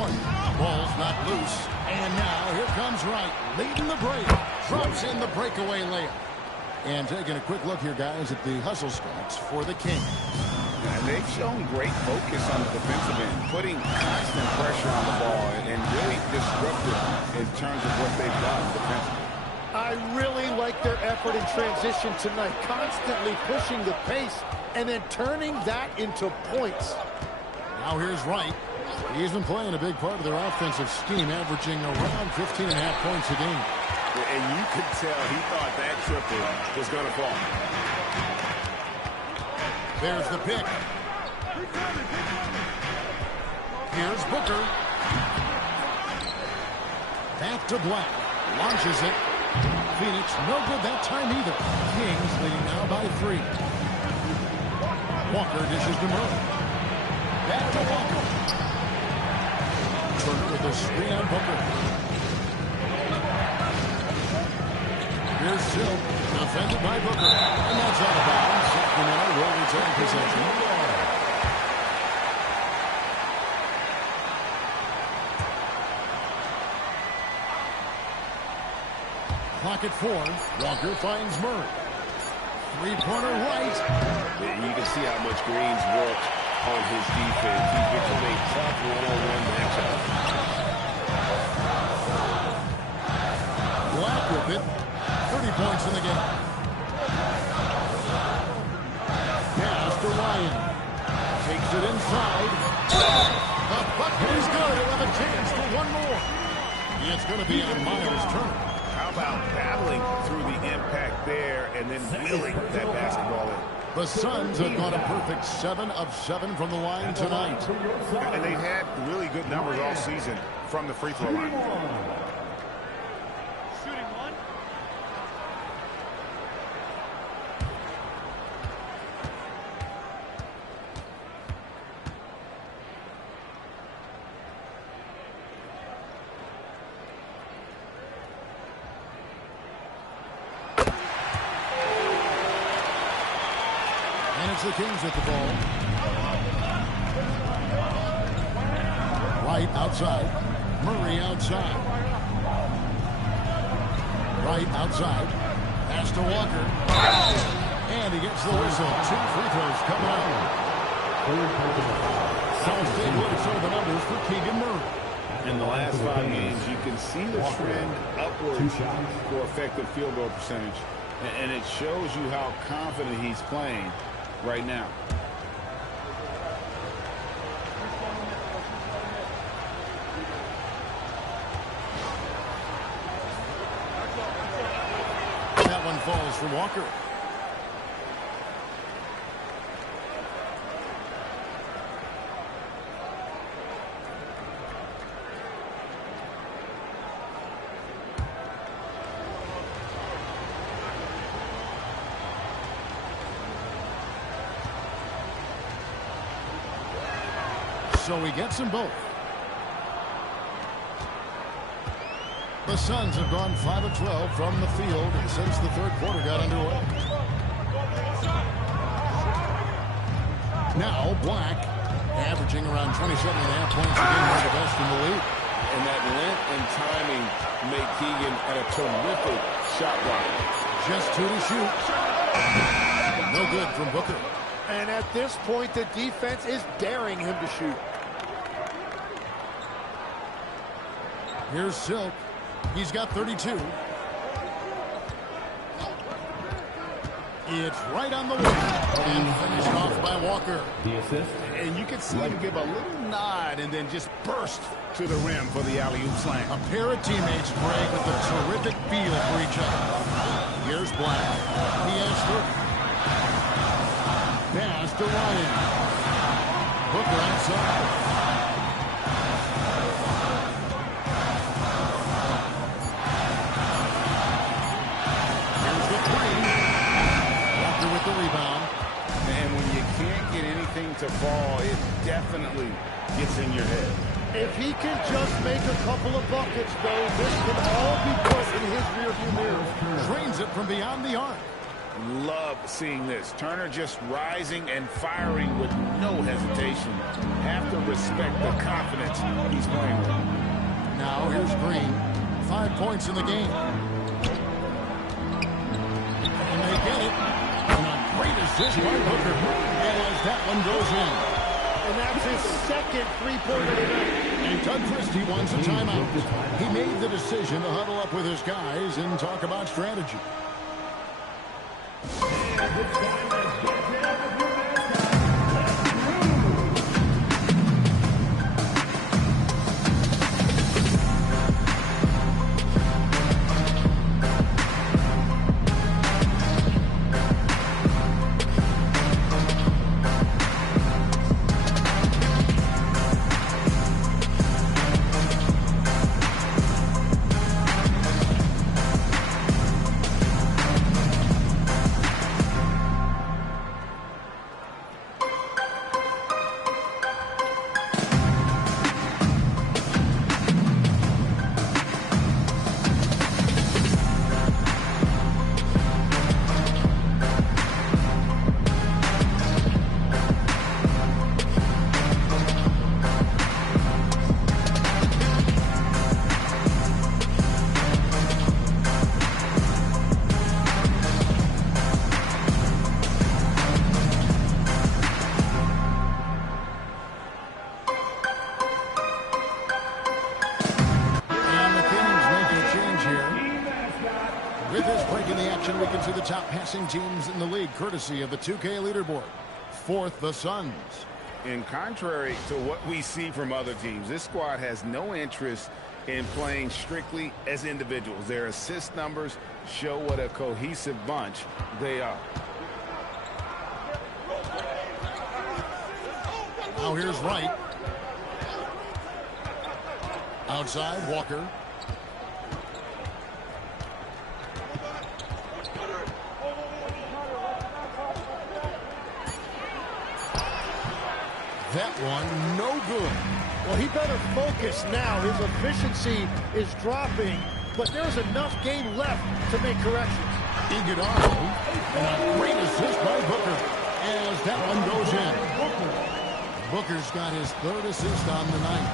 Ball's not loose. And now here comes Wright, leading the break. Drops in the breakaway layup. And taking a quick look here, guys, at the hustle stats for the Kings. And they've shown great focus on the defensive end, putting constant pressure on the ball and really disruptive in terms of what they've done defensively. I really like their effort in transition tonight, constantly pushing the pace and then turning that into points. Now here's Wright. He's been playing a big part of their offensive scheme, averaging around 15.5 points a game. And you could tell he thought that triple was going to fall. There's the pick. Here's Booker. Back to Black. Launches it. Phoenix, no good that time either. Kings leading now by 3. Walker dishes to Murray. Back to Walker. Turner with a screen on Booker. Here's Silk, defended by Booker. And that's out of bounds. Sacramento will return possession. Clock at 4. Walker finds Murray. Three-pointer right. And you can see how much Green's worked on his defense. He's become a tough one-on-one matchup. Black with it. 30 points in the game. Pass to Ryan. Takes it inside. The bucket is good. He'll have a chance for one more. It's going to be on Myers' turn. How about battling through the impact there and then wheeling that basketball in? The Suns have gone a perfect 7 of 7 from the line tonight. And they've had really good numbers all season from the free throw line. The Kings with the ball. Wright outside. Murray outside. Wright outside. Pass to Walker. And he gets the whistle. 2 free throws coming out. Cal State looks over the numbers for Keegan Murray. In the last 5 games, you can see the trend upwards for effective field goal percentage. And it shows you how confident he's playing right now. That one falls for Walker. So he gets them both. The Suns have gone 5 of 12 from the field since the third quarter got underway. Now Black, averaging around 27.5 points a game, is the best in the league. And that length and timing make Keegan a terrific shot blocker. Just 2 to shoot. No good from Booker. And at this point, the defense is daring him to shoot. Here's Silk. He's got 32. It's right on the wing. And finished off by Walker. The assist. And you can see him give a little nod and then just burst to the rim for the alley-oop slam. A pair of teammates, Greg, with a terrific feel for each other. Here's Black. He has 30. Pass to Ryan. Booker outside. Here's the three. Walker with the rebound. And when you can't get anything to fall, it definitely gets in your head. If he can just make a couple of buckets, though, this can all be put in his rearview mirror. Drains it from beyond the arc. Love seeing this. Turner just rising and firing with no hesitation. Have to respect the confidence he's playing with. Now here's Green. 5 points in the game. And they get it. And a great assist by Booker. And as that one goes in. And that's his second three-pointer of the night. And Doug Christie wants a timeout. He made the decision to huddle up with his guys and talk about strategy. We can see the top passing teams in the league, courtesy of the 2K leaderboard. Fourth, the Suns. In contrary to what we see from other teams, this squad has no interest in playing strictly as individuals. Their assist numbers show what a cohesive bunch they are. Now here's Wright. Outside, Walker. That one, no good. Well, he better focus now. His efficiency is dropping, but there's enough game left to make corrections. Iguodala, and a great assist by Booker as that one goes in. Booker's got his third assist on the night.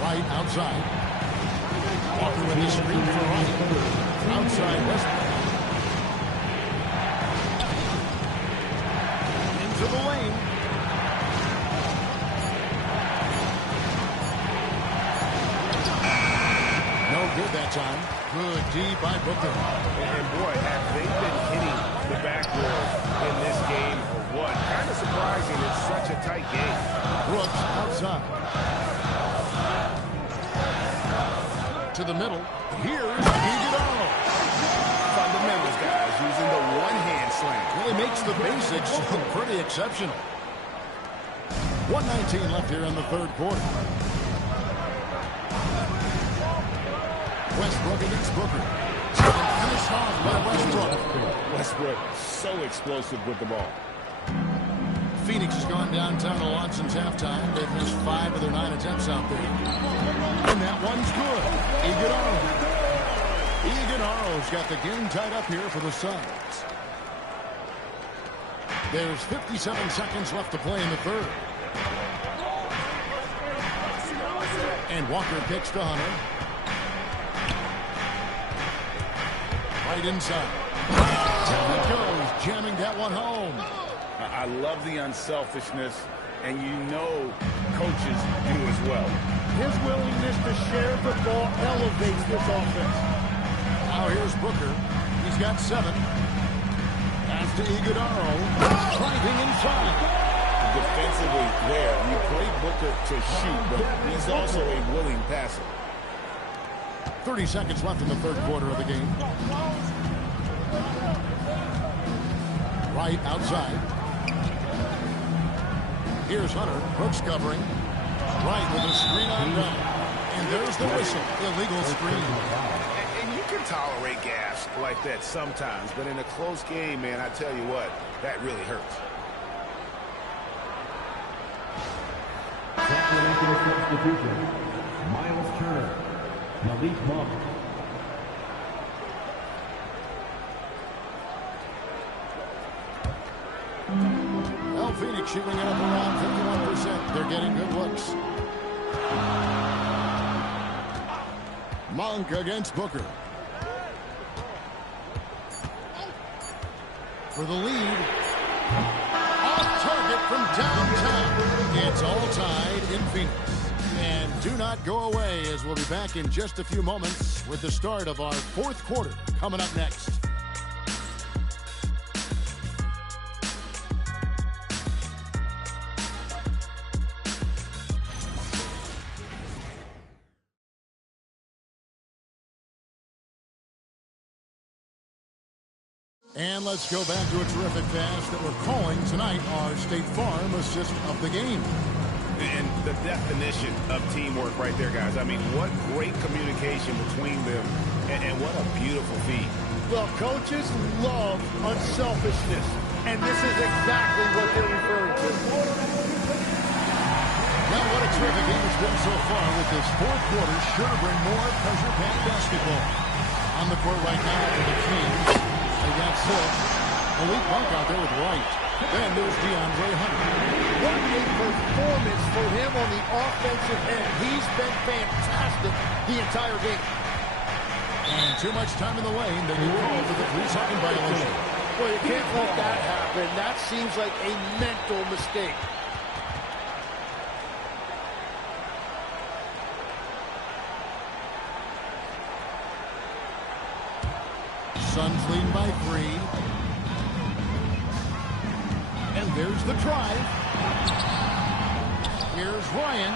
Wright outside. Walker with the screen for Wright. Outside Westbrook. Into good that time. Good D by Booker. And boy, have they been hitting the backboard in this game or what? Kind of surprising. It's such a tight game. Brooks outside. To the middle. Here's Iguodala. Fundamentals, guys, using the one-hand slam. Really makes the basics look pretty exceptional. 1:19 left here in the third quarter. Westbrook against Booker. Finished off by Westbrook. Westbrook, so explosive with the ball. Phoenix has gone downtown to launch since halftime. They've missed 5 of their 9 attempts out there. And that one's good. Iguodala's got the game tied up here for the Suns. There's 57 seconds left to play in the third. And Walker kicks to Hunter. Right inside. Down it goes, jamming that one home. I love the unselfishness, and you know coaches do as well. His willingness to share the ball elevates this offense. Now here's Booker. He's got 7. Pass to Iguodala. Driving inside. Defensively there, you play Booker to shoot, but he's also a willing passer. 30 seconds left in the third quarter of the game. Right outside. Here's Hunter. Brooks covering. Right with a screen on down. And there's the whistle. Illegal screen. And you can tolerate gas like that sometimes, but in a close game, man, I tell you what, that really hurts. Substitution. Miles Turner. Malik Monk. Well, Phoenix shooting it up around 51%. They're getting good looks. Monk against Booker. For the lead. Off target from downtown. It's all tied in Phoenix. And do not go away, as we'll be back in just a few moments with the start of our fourth quarter coming up next. And let's go back to a terrific pass that we're calling tonight our State Farm assist of the game. And the definition of teamwork right there, guys. I mean, what great communication between them, and what a beautiful feed. Well, coaches love unselfishness, and this is exactly what they're referring to. Now, what a terrific game it's been so far with this fourth quarter. Sure to bring more pressure-packed basketball. On the court right now for the Kings. They got Silk. Malik Monk out there with Wright. Then there's DeAndre Hunter. What a performance for him on the offensive end. He's been fantastic the entire game. And too much time in the lane. They get called for the 3-second violation. Well, you can't let that happen. That seems like a mental mistake. Suns leading by 3. And there's the drive. Here's Ryan.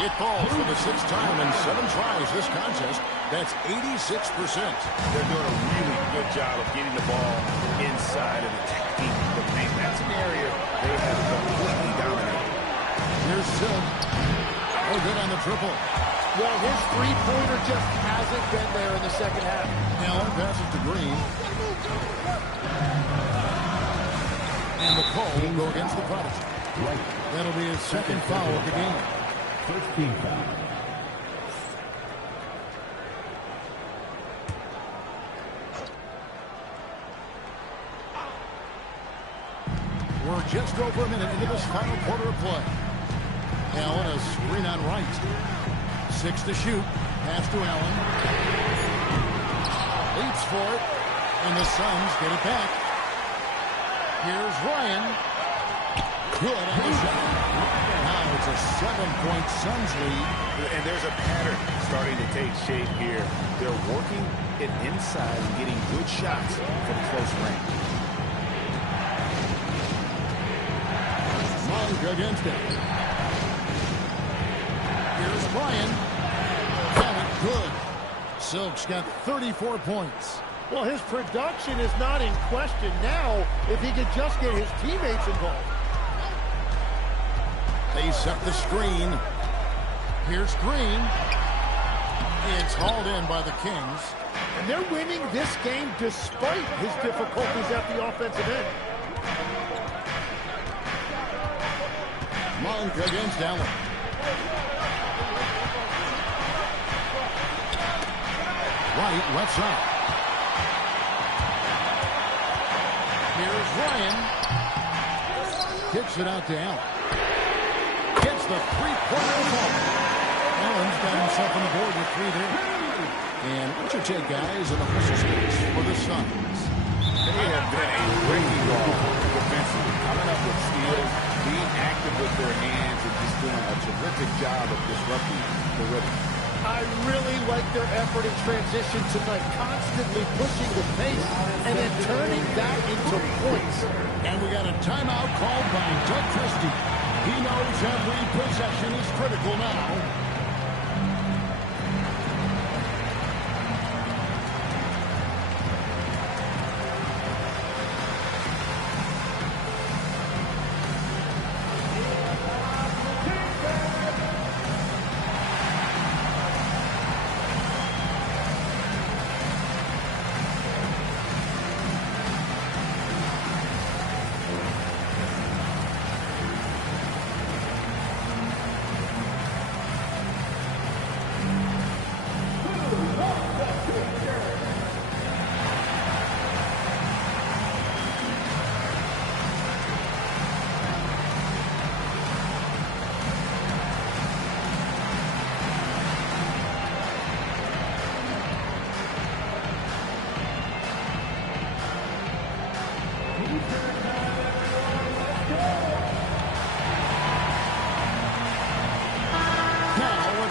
It falls for the 6th time in 7 tries this contest. That's 86%. They're doing a really good job of getting the ball inside and attacking the paint. That's an area they have completely dominated. Here's Silk. Oh, good on the triple. Well, his three-pointer just hasn't been there in the second half. Allen passes to Green. And the call will go against the Prodigy. That'll be his second foul of the game. First team foul. We're just over a minute into this final quarter of play. Allen, a screen on Wright. 6 to shoot. Pass to Allen. Leaps for it. And the Suns get it back. Here's Ryan. Good on the shot. Now it's a 7-point Suns lead. And there's a pattern starting to take shape here. They're working it inside and getting good shots from close range. Monk against it. Here's Bryan. Got it good. Silk's got 34 points. Well, his production is not in question now if he could just get his teammates involved. They set the screen. Here's Green. It's hauled in by the Kings. And they're winning this game despite his difficulties at the offensive end. Monk against Allen. Right, left side. Here's Ryan. Kicks it out to Allen. Gets the three-pointer ball. Allen's got himself on the board with 3 there. And what's your take, guys, on the hustle space for the Suns? They have been a breaking ball defensively, coming up with steals, being active with their hands, and just doing a terrific job of disrupting the rhythm. I really like their effort in transition tonight, constantly pushing the pace and then turning that into points. And we got a timeout called by Doug Christie. He knows every possession is critical now.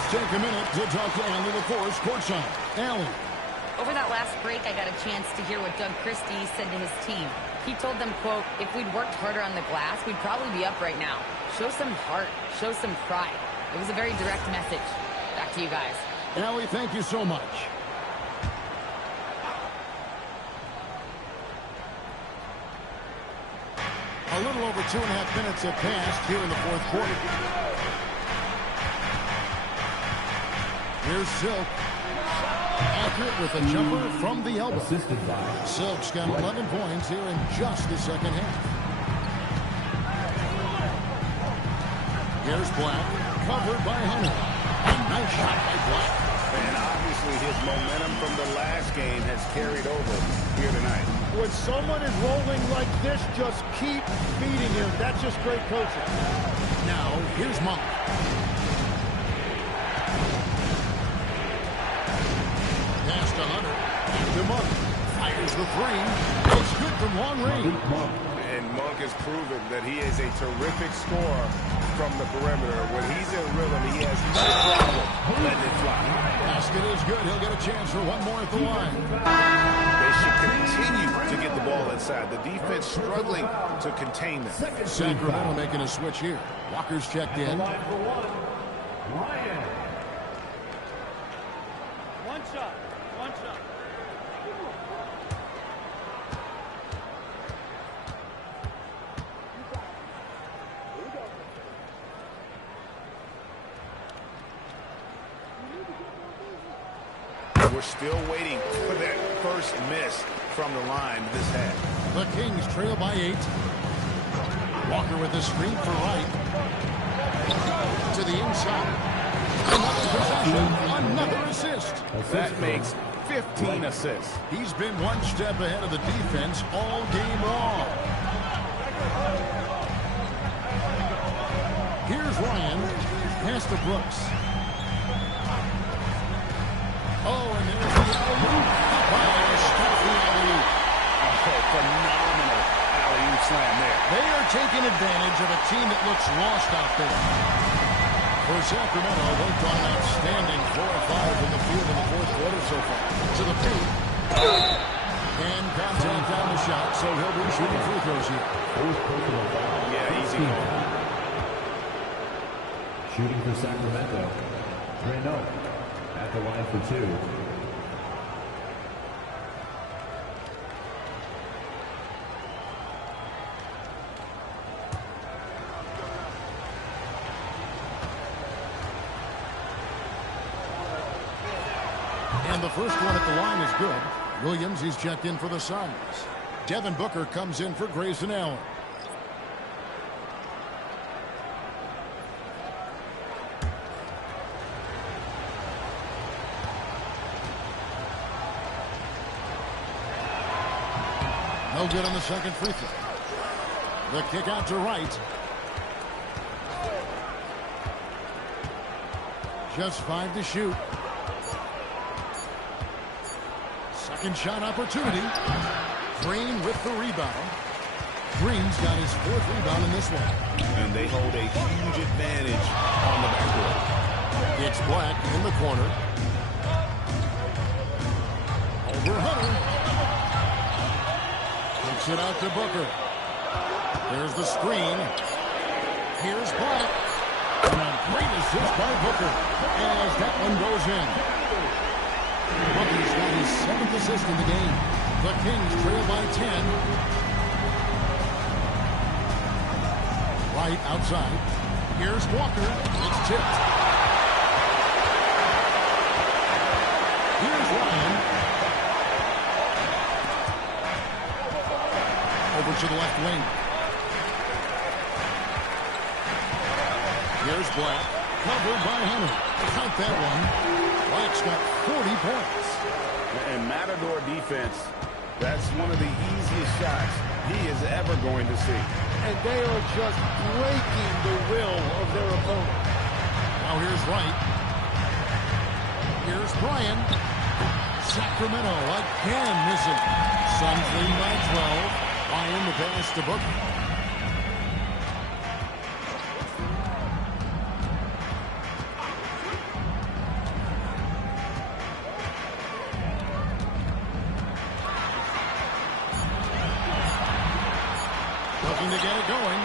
Take a minute to talk to Allen LaForce courtside. Allen. Over that last break, I got a chance to hear what Doug Christie said to his team. He told them, quote, if we'd worked harder on the glass, we'd probably be up right now. Show some heart. Show some pride. It was a very direct message. Back to you guys. Allie, thank you so much. A little over 2.5 minutes have passed here in the fourth quarter. Here's Silk. Accurate with a jumper from the elbow. Silk's got 11 points here in just the second half. Here's Black. Covered by Hunter. A nice shot by Black. And obviously his momentum from the last game has carried over here tonight. When someone is rolling like this, just keep feeding him. That's just great coaching. Now, here's Monk. Pass to Hunter. To Monk. Fires the three. It's good from long range. And Monk has proven that he is a terrific scorer from the perimeter. When he's in rhythm, he has no problem letting it fly. Basket is good. He'll get a chance for one more at the line. They should continue to get the ball inside. The defense struggling to contain them. Sacramento making a switch here. Walker's checked in. One shot. One shot. We're still waiting for that first miss from the line this half. The Kings trail by 8. Walker with the screen for Wright. To the inside. Another possession. Another assist. That makes 15 assists. He's been one step ahead of the defense all game long. Here's Ryan. Pass to Brooks. Oh, and there's the alley-oop. Phenomenal alley-oop slam there. They are taking advantage of a team that looks lost out there. For Sacramento, they've gone outstanding 4 of 5 in the field in the fourth quarter so far. And contact on the shot, so he'll be shooting free throws here. Yeah, easy. Shooting for Sacramento, Renault at the line for 2. And the first one at the line is good. Williams, he's checked in for the Suns. Devin Booker comes in for Grayson Allen. No good on the second free throw. The kick out to Wright. Just 5 to shoot. Second shot opportunity. Green with the rebound. Green's got his 4th rebound in this one. And they hold a huge advantage on the backcourt. It's Black in the corner. Over Hunter. Kicks it out to Booker. There's the screen. Here's Black. And a great assist by Booker as that one goes in. Booker's got his 7th assist in the game. The Kings trail by 10. Right outside. Here's Walker. It's tipped. Here's Ryan. Over to the left wing. Here's Black. Covered by Hunter. Count that one. Black's got 40 points. And Matador defense, that's one of the easiest shots he is ever going to see. And they are just breaking the will of their opponent. Now here's Wright. Here's Bryan. Sacramento again missing. Suns lead by 12. Bryan the pass to Booker. Looking to get it going.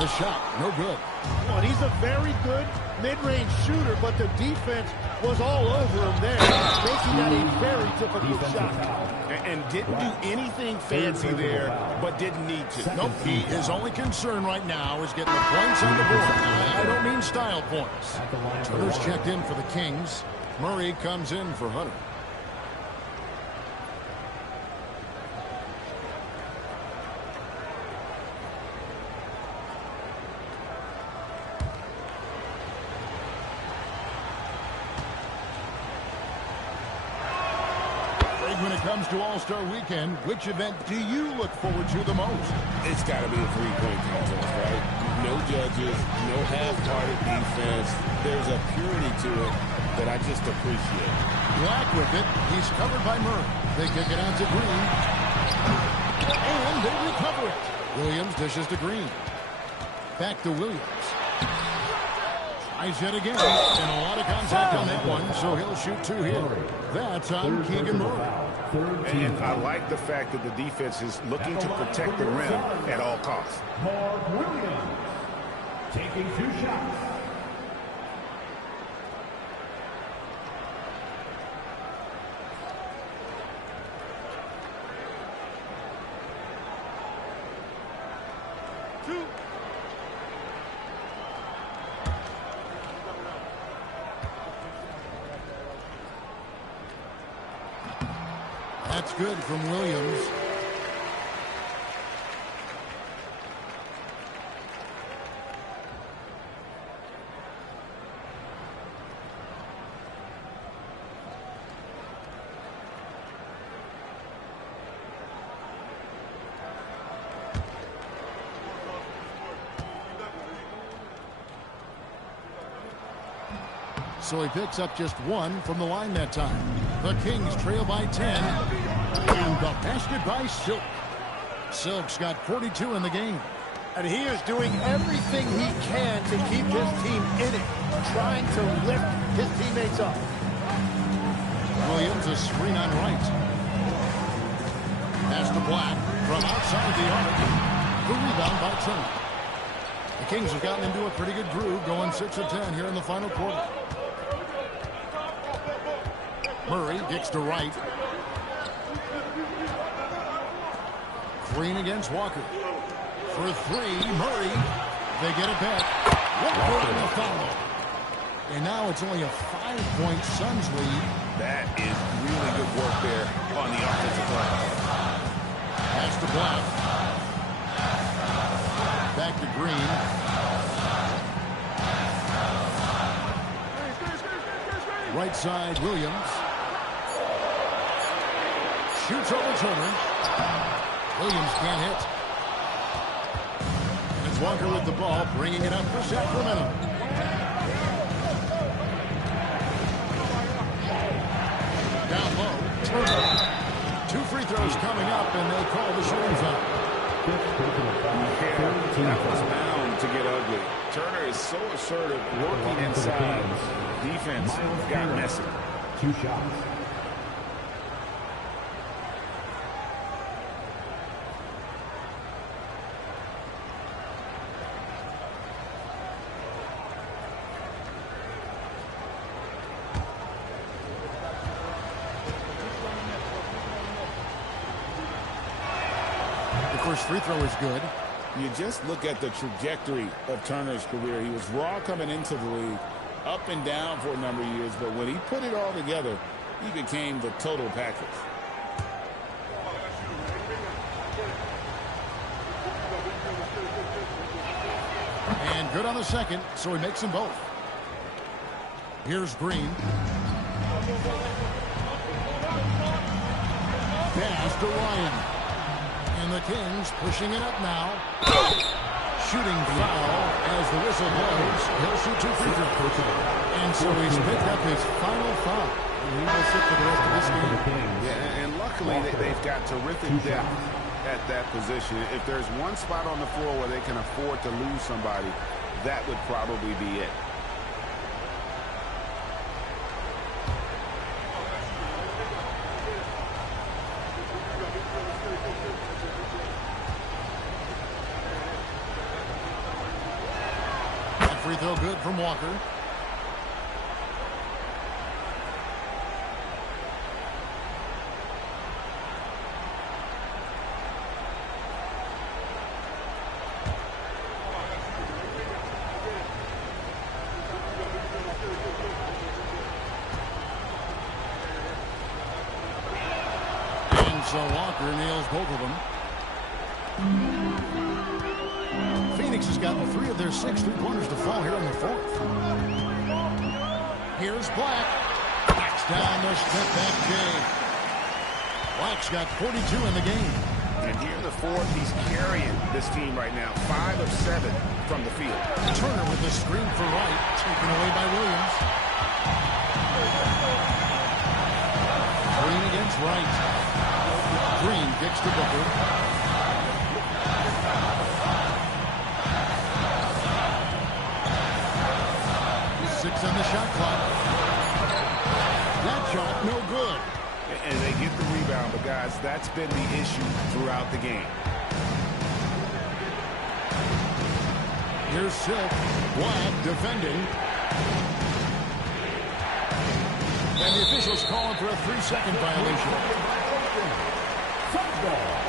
The shot, no good. Well, he's a very good mid-range shooter, but the defense was all over him there, making that a very difficult shot. And didn't do anything fancy there, but didn't need to. Nope, his only concern right now is getting the points on the board. I don't mean style points. Turner's checked in for the Kings. Murray comes in for Hunter. When it comes to All-Star Weekend, which event do you look forward to the most? It's got to be a three-point contest, right? No judges, no half-hearted defense. There's a purity to it that I just appreciate. Black with it. He's covered by Murray. They kick it out to Green. And they recover it. Williams dishes to Green. Back to Williams. Tries it again. And a lot of contact on that one, so he'll shoot 2 here. That's on Keegan Murray. And I like the fact that the defense is looking to protect the rim at all costs. Mark Williams taking 2 shots. That's good from Williams. So he picks up just 1 from the line that time. The Kings trail by 10. And the basket by Silk. Silk's got 42 in the game. And he is doing everything he can to keep his team in it, trying to lift his teammates up. Williams, a screen on right. Pass to Black from outside the arc. The rebound by Turner. The Kings have gotten into a pretty good groove, going 6 of 10 here in the final quarter. Murray kicks to right. Green against Walker. For 3, Murray. They get it back. Walker in the foul. And now it's only a 5-point Suns lead. That is really good work there on the offensive line. Pass to Black. Back to Green. Right side, Williams. Shoots over Turner. Williams can't hit. And it's Walker with the ball, bringing it up for Sacramento. Down low, Turner. 2 free throws coming up, and they call the shooting foul. That was bound to get ugly. Turner is so assertive, working inside. Defense got messy. 2 shots. First free throw is good. You just look at the trajectory of Turner's career. He was raw coming into the league, up and down for a number of years, but when he put it all together, he became the total package. And good on the second, so he makes them both. Here's Green. Pass to Ryan. And the Kings pushing it up now. Shooting foul as the whistle blows. He'll shoot 2 free throws. And so he's picked up his final foul. And he will sit for the rest of this game. Yeah, and luckily they've got terrific depth at that position. If there's one spot on the floor where they can afford to lose somebody, that would probably be it. Free throw good from Walker. And so Walker nails both of them. Phoenix has gotten 3 of their 6 3-pointers to fall here in the 4th. Here's Black. Knocks down the step-back Jay. Black's got 42 in the game. And here in the 4th, he's carrying this team right now. 5 of 7 from the field. Turner with the screen for right. Taken away by Williams. Green against right. Green kicks to Booker. 6 on the shot clock. That shot, no good. And they get the rebound, but guys, that's been the issue throughout the game. Here's Silk. Black defending. And the officials calling for a 3-second violation. Football.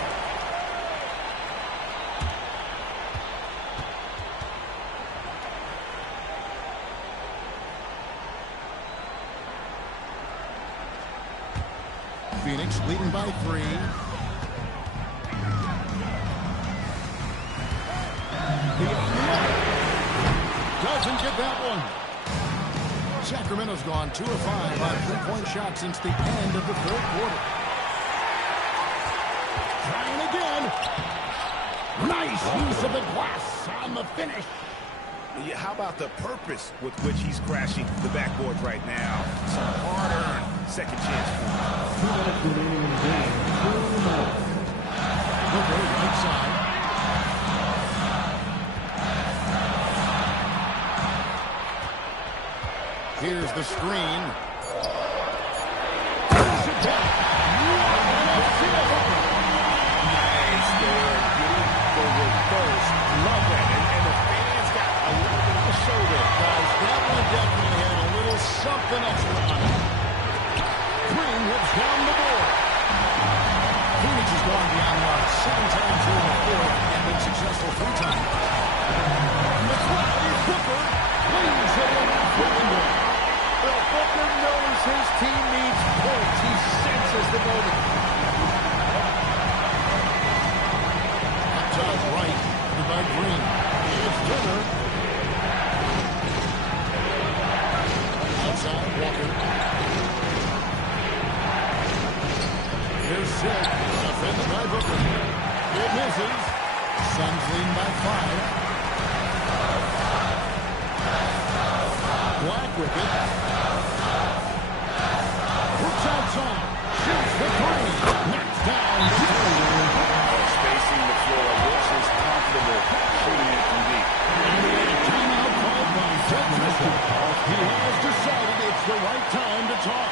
Phoenix leading by 3. Doesn't get that one. Sacramento's gone 2 of 5 on 3-point shots since the end of the 3rd quarter. Trying again. Nice use of the glass on the finish. Yeah, how about the purpose with which he's crashing the backboards right now? Some hard-earned second chance. 2 minutes remaining in the game. 2 minutes. Booker right side. Here's the screen. the next one. Green hits down the board. Phoenix has gone beyond the arc 7 times here in the fourth and been successful 3 times. McClellan Booker leaves it in off the window. Well, Booker knows his team needs points. He senses the moment. Up top right, by Green. It's Turner. Outside, Walker. Here's Silk, defended by Booker. It misses. Suns lead by 5. Black with it. Hooks outside. Shoots the 3. Knocks down the 2. Spacing the floor. Brooks is comfortable shooting it from deep. And we had a timeout called by Ted Tristan. He has decided it's the right time to talk.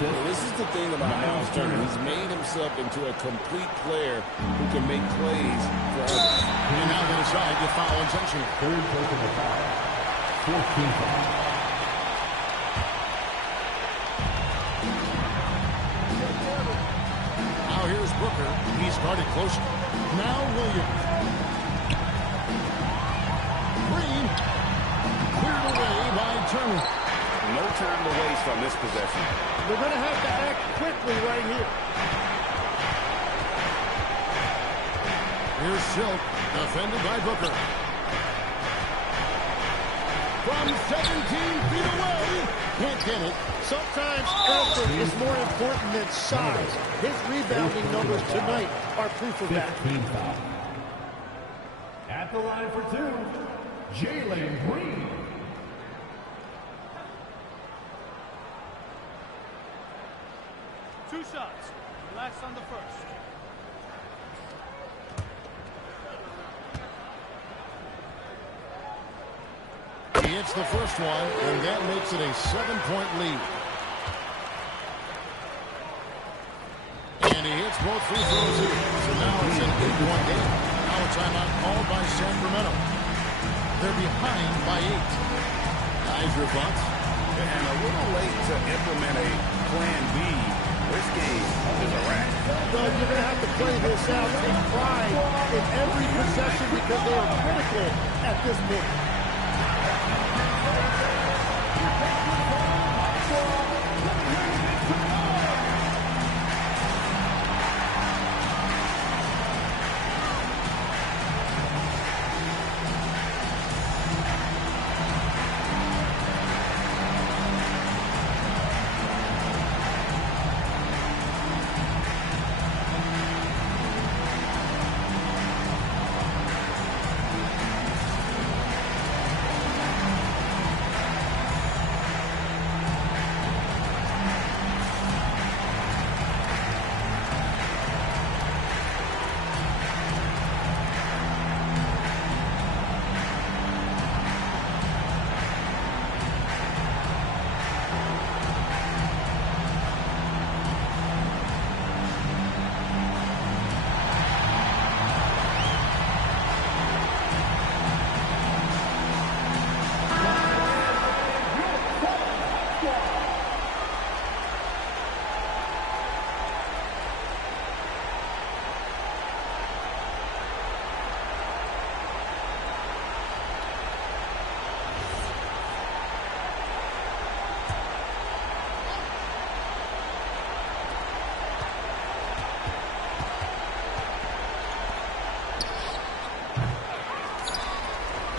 Well, this is the thing about Miles Turner. He's made himself into a complete player who can make plays for others. And now they decide to foul intention. Third personal foul. 14th foul. Now here's Booker. He's guarded closer. Now Williams. Green. Cleared away by Turner. No time to waste on this possession. They're going to have to act quickly right here. Here's Silk, defended by Booker. From 17 feet away, can't get it. Sometimes effort is more important than size. His rebounding numbers tonight are proof of that. 15th foul. At the line for 2, Jalen Green. Two shots. Relax on the first. He hits the first one, and that makes it a 7-point lead. And he hits both free throws here. So now it's an 8-point game. Now a timeout called by Sacramento. They're behind by 8. Guys, your thoughts? And a little late to implement a plan B. This game is a wrap. Well, you're going to have to play this out, take pride in every possession because they are critical at this point.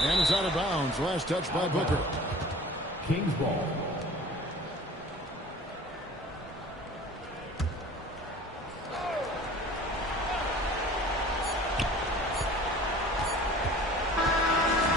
And it's out of bounds. Last touch by Booker. Kings ball.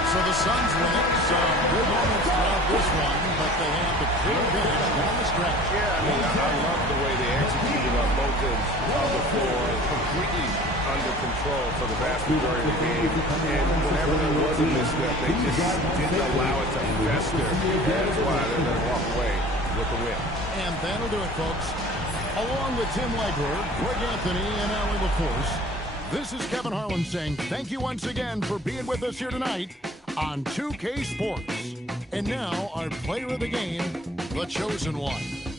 So the Suns win it. Some good moments throughout this one, but they have the clear advantage down the stretch. Yeah, I love the way they executed on both ends of the floor. Completely under control for the vast majority of the game. And whenever there was a misstep, they just didn't allow it to fester. That is why they're going to walk away with the win. And that'll do it, folks. Along with Tim Legler, Greg Anthony, and Allie LaForce, this is Kevin Harlan saying thank you once again for being with us here tonight on 2K Sports. And now our player of the game, the chosen one.